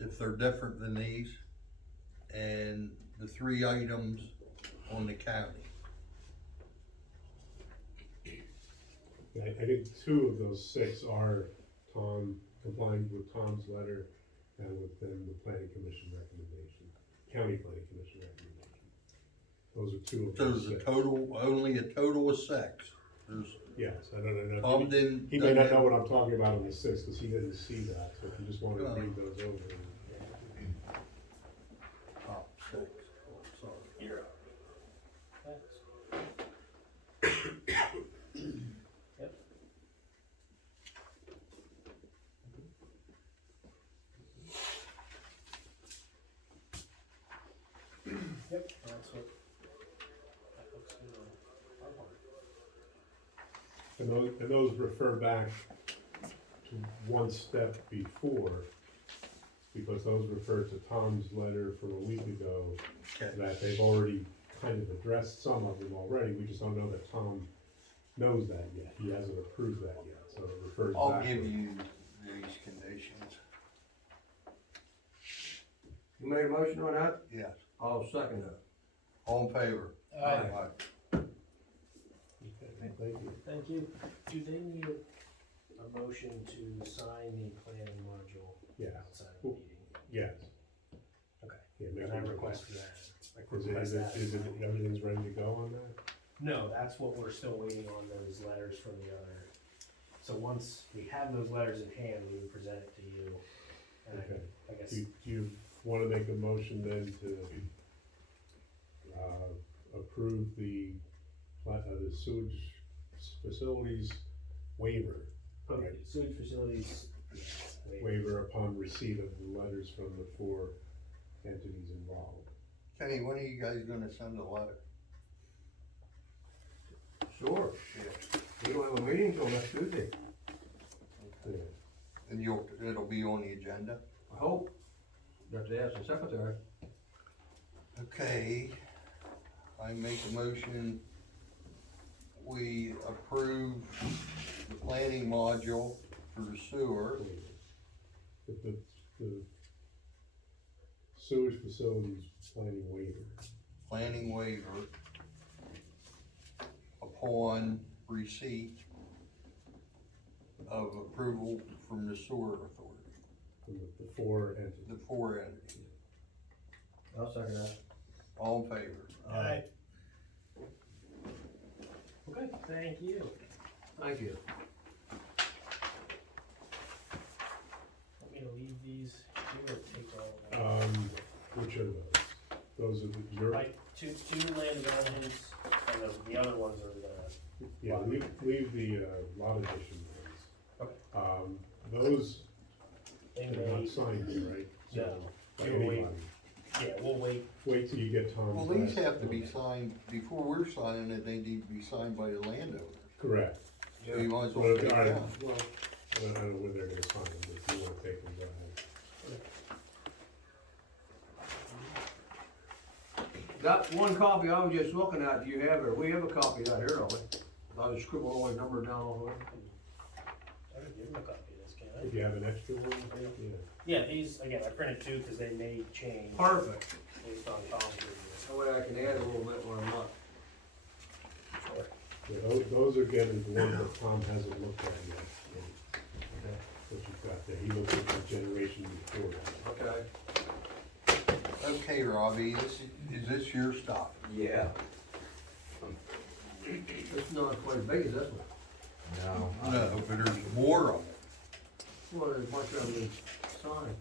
if they're different than these, and the 3 items on the county. I think 2 of those 6 are complying with Tom's letter and within the planning commission recommendation. county planning commission recommendation. Those are two of So the there's a six. total, only a total of 6. There's, Yes, I don't know. Tom didn't. He may not know what I'm talking about on the 6th, because he didn't see that, so if you just wanted to read those over. Top 6, oh, sorry. You're up. Yep. Yep, that's what, that looks good on our part. And those refer back to one step before, because those refer to Tom's letter from a week ago, Okay. that they've already kind of addressed some of them already, we just don't know that Tom knows that yet, he hasn't approved that yet, so it refers back. I'll give to- you these conditions. You made a motion on that? Yes. I'll second that. All in favor? Aye. Okay, thank you. Thank you. Do they need a motion to sign the planning module Yeah. outside of the meeting? Yes. Okay. Yeah, make And I a request for that. I Is request that. it, everything's ready to go on that? No, that's what we're still waiting on, those letters from the other. So once we have those letters in hand, we would present it to you. And Okay. I guess, Do you wanna make a motion then to, approve the sewage facilities waiver? Right. sewage facilities, Waiver upon receipt of the letters from the 4 entities involved. Kenny, when are you guys gonna send a letter? Sure. Yeah. We don't have a meeting until next Tuesday, Yeah. And it'll be on the agenda? I hope. You have to ask the secretary. Okay, I make a motion, we approve the planning module for the sewer. The sewage facilities planning waiver upon receipt of approval from the sewer authority, from the 4 entities. the 4 entities. I'll second that. All in favor? Aye. okay, thank you. Thank you. Want me to leave these here or take all of them? Which are those? Those are your, Like, two land developments, and the other ones are the, yeah, leave the, lot addition ones. Okay. Those they are not may, signed yet, right? So, No. by You'll wait. anybody. yeah, we'll wait. Wait till you get Tom's. Well, these last have to be comment. signed, before we're signing it, they need to be signed by the landowner. Correct. So you might as Well, well take all right, that. well, I don't know when they're gonna sign them, but if you wanna take them, go ahead. That one copy I was just looking at, do you have it? We have a copy of that here, don't we? I'll just scribble all the number down all the way. I can give them a copy of this, can I? If you have an extra one, yeah. Yeah, these, again, I printed two because they may change Perfect. based on Tom's review. That way I can add a little bit when I'm not. Sure. Yeah, those are getting the ones that Tom hasn't looked at yet. What you've got there, he looked at the generation before. Okay. Okay, Robbie, is this your stuff? Yeah, It's not quite as big as this one. no. No, but there's more of it. Well, there's much of them signed.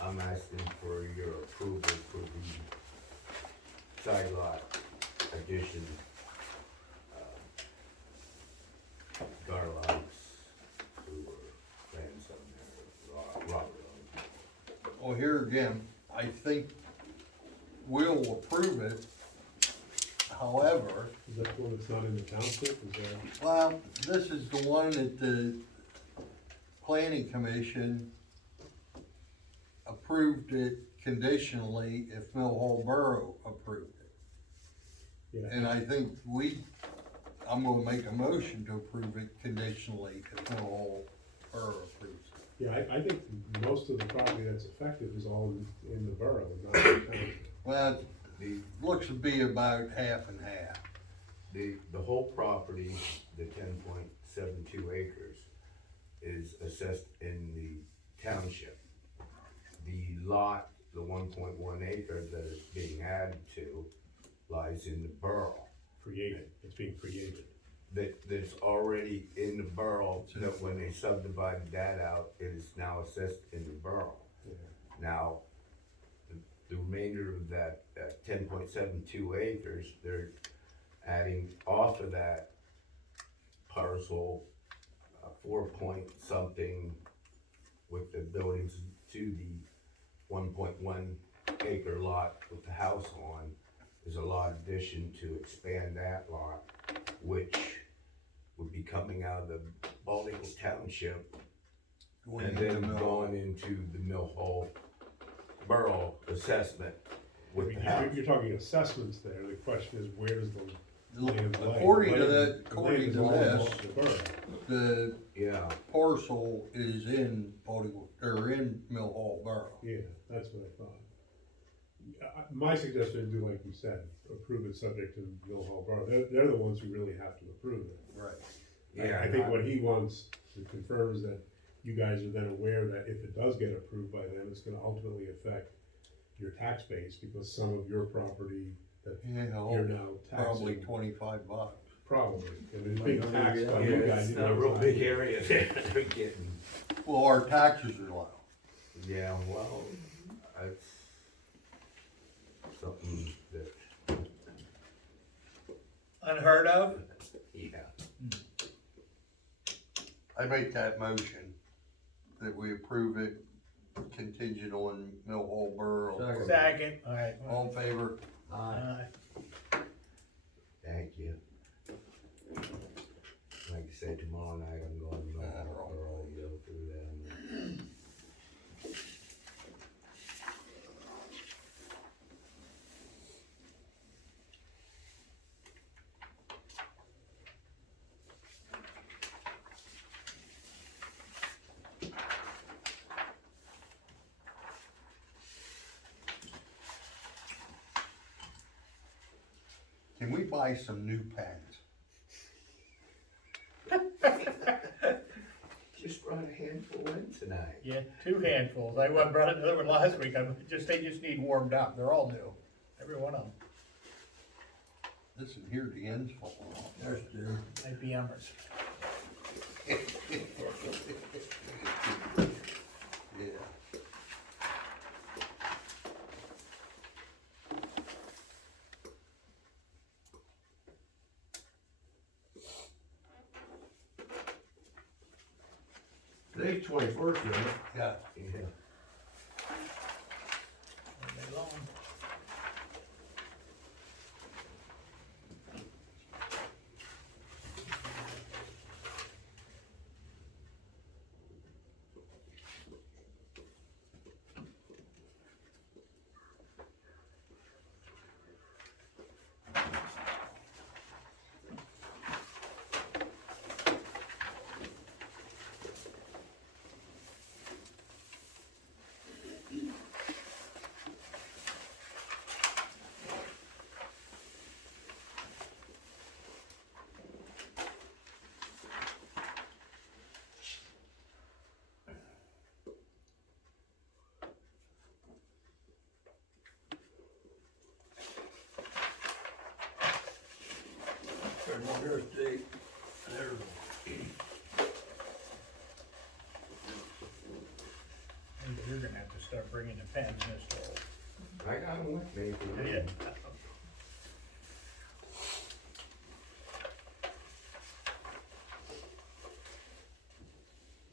I'm asking for your approval for the side lot addition, Garlock's, sewer, plans on there, Robert Road. Well, here again, I think we'll approve it. However, Is that the one that's not in the township, is that? well, this is the one that the planning commission approved it conditionally if Mill Hall Borough approved it. Yeah. And I think I'm gonna make a motion to approve it conditionally if Mill Hall Borough approves it. Yeah, I think most of the property that's affected is all in the borough, not in the township. Well, it looks to be about half and half. The whole property, the 10.72 acres, is assessed in the township. The lot the 1.1 acre that is being added to lies in the borough. It's being created. That's already in the borough, that when they subdivided that out, it is now assessed in the borough. Yeah. Now, the remainder of that 10.72 acres, they're adding off of that parcel 4 point something with the buildings to the 1.1 acre lot with the house on. Is a lot addition to expand that lot, which would be coming out of the Baltimore Township and then going into the Mill Hall Borough assessment with the house. You're talking assessments there, the question is, where does the land lay? According to Land- that, the land according is to all this, above the borough. the Yeah, parcel is in Baltimore, or in Mill Hall Borough. Yeah, that's what I thought. My suggestion is do like you said, approve it subject to Mill Hall Borough. They're the ones who really have to approve it. Right. yeah. I think what he wants to confirm is that you guys are then aware that if it does get approved by them, it's gonna ultimately affect your tax base, because some of your property that You you're know, now probably taxing, $25. probably, and it's being taxed by Yeah, you guys. it's not a real big area there, they're getting. Well, our taxes are low. Yeah, well, that's something that, Unheard of? yeah. I make that motion that we approve it contingent on Mill Hall Borough. Second, alright. All in favor? Thank you. Like I said, tomorrow night I'm going to Mill Hall Borough and go through that. Can we buy some new pens? Just brought a handful in tonight. Yeah, 2 handfuls. I went brought another one last week. They just need warmed up. They're all new. Every one of them. Listen, here the end's falling off. There's two. Might be Emmer's. Yeah. Today's 21st, isn't it? Yeah. Yeah. All day long. There's the, You're gonna have to start bringing the pens, Mr. I got them with me. if you Yeah. need.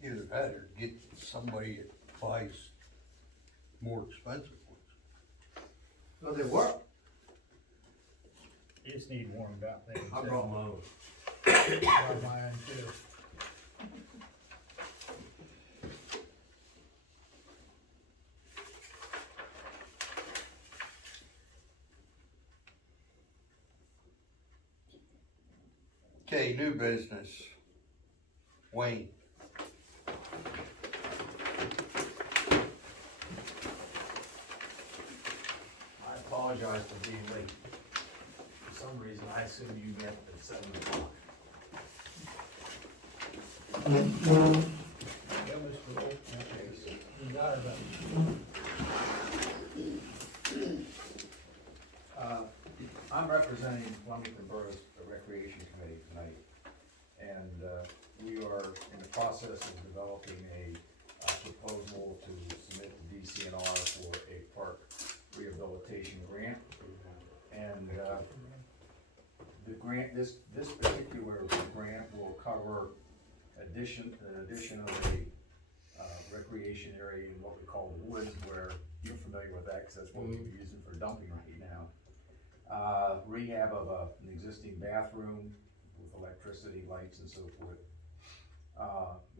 Either that or get somebody that buys more expensive ones. No, they work. You just need warmed up. They I brought my own. brought mine too. Okay, new business. Wayne. I apologize for being late. For some reason, I assumed you met at 7 o'clock. Yeah, Mr. Wolf. You got it. I'm representing Flemington Borough's Recreation Committee tonight. And, we are in the process of developing a proposal to submit to DCNR for a park rehabilitation grant. And, the grant, this particular grant will cover an addition of a recreation area in what we call the woods, where you're familiar with that, because that's what we're using for dumping right now. Rehab of an existing bathroom with electricity, lights and so forth.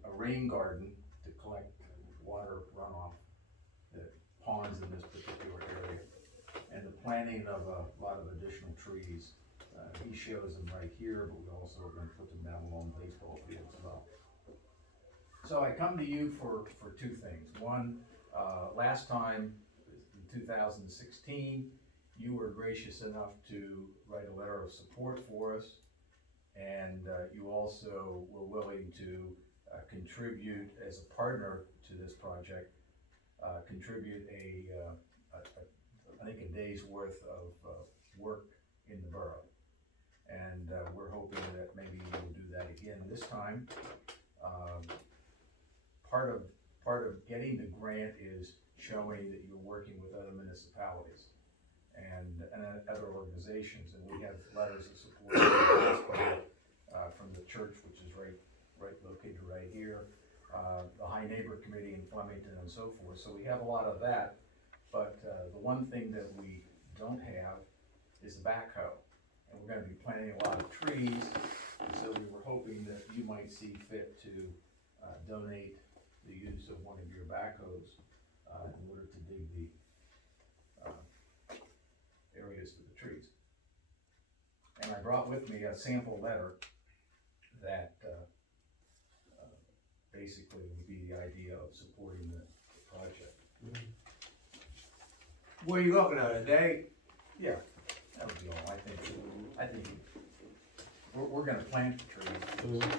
A rain garden to collect water runoff, the ponds in this particular area, and the planting of a lot of additional trees. He shows them right here, but we also are gonna put them down along the baseball field as well. So I come to you for two things. One, last time, in 2016, you were gracious enough to write a letter of support for us, and you also were willing to contribute as a partner to this project, contribute I think a day's worth of work in the borough. And we're hoping that maybe you'll do that again this time. Part of getting the grant is showing that you're working with other municipalities and other organizations, and we have letters of support from the church, which is right located right here, the High Neighbor Committee in Flemington and so forth. So we have a lot of that, but the one thing that we don't have is a backhoe. And we're gonna be planting a lot of trees, and so we were hoping that you might see fit to donate the use of one of your backhoes in order to dig the areas for the trees. And I brought with me a sample letter that basically would be the idea of supporting the project. What are you looking at, a day? Yeah, that would be all. I think we're gonna plant the trees,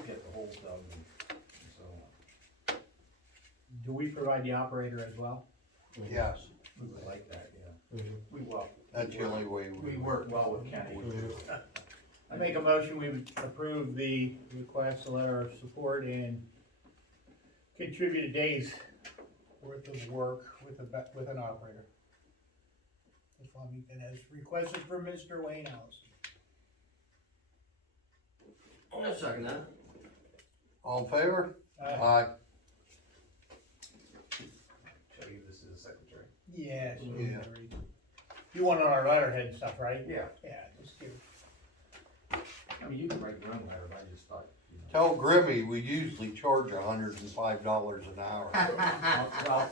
get the holes dug and so on. Do we provide the operator as well? Yes, We would like that, yeah. We will. that's the only way We work well with Kenny. I make a motion, we would approve the request, a letter of support, and contribute a day's worth of work with an operator. If Flemington has requested for Mr. Wayne Allison. I'll second that. All in favor? Aye. Aye. Show you this is the secretary. Yes. Yeah. You want it on our letterhead and stuff, right? Yeah. Yeah, just give. I mean, you can write your own letter, but I just thought, Tell Grimmy we usually charge $105 an hour. Well,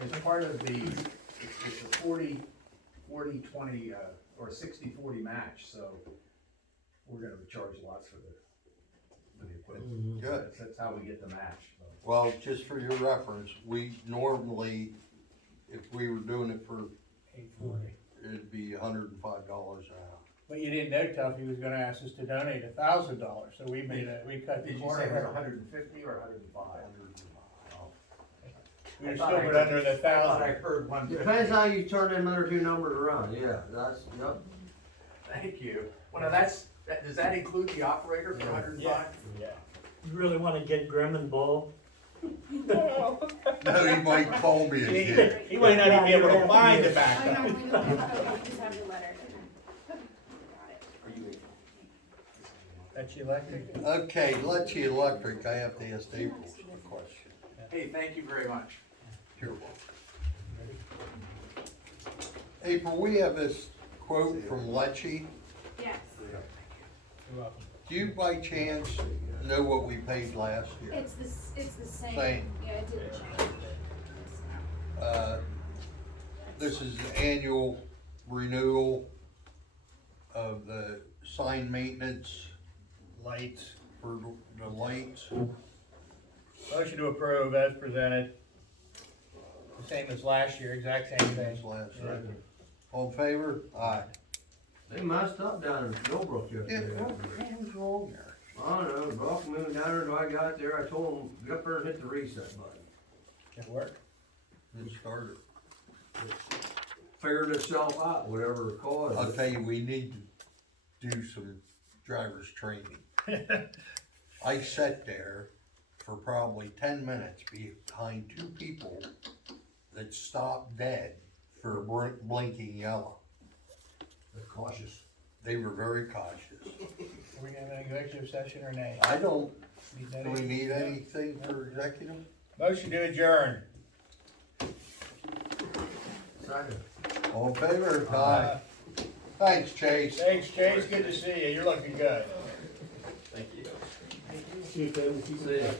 as part of it's a 40-20, or 60-40 match, so we're gonna charge lots for the equipment. Good. That's how we get the match, so. Well, just for your reference, we normally, if we were doing it for, 840. it'd be $105 an hour. But you didn't know, Tuff, he was gonna ask us to donate $1,000, so we cut the Did you corner. say it was 150 or 105? We were still put under the I thought I 1,000. heard 150. Depends how you turn them other two numbers around, yeah, that's, yep. Thank you. Well, now does that include the operator for 105? Yeah. You really wanna get Grim involved? No, he might call me again. He might not even be able to find the I backup. know, we don't, we just have the letter. Got it. Are you? That's electric. Okay, Let's Electric, I have to ask April a question. Hey, thank you very much. You're welcome. April, we have this quote from Lecce. Yes, You're welcome. Do you by chance know what we paid last year? it's the same. Same. Yeah, it didn't change. This is the annual renewal of the sign maintenance Lights. for the lights. Motion to approve as presented. The same as last year, exact same thing. That's last year. All in favor? Aye. They messed up down in Millbrook Yeah, yesterday. what was wrong there? I don't know, Brock moved down there, till I got there, I told him, get up there and hit the reset button. It worked. It started. Figured itself out, whatever the cause. I'll tell you, we need do some driver's training. I sat there for probably 10 minutes behind two people that stopped dead for blinking yellow. They're cautious. They were very cautious. Are we gonna have an executive session or nay? I don't, do we need anything for executive? Motion to adjourn. Second. All in favor? Aye. Thanks, Chase. Thanks, Chase, good to see you, you're looking good. Thank you. See you.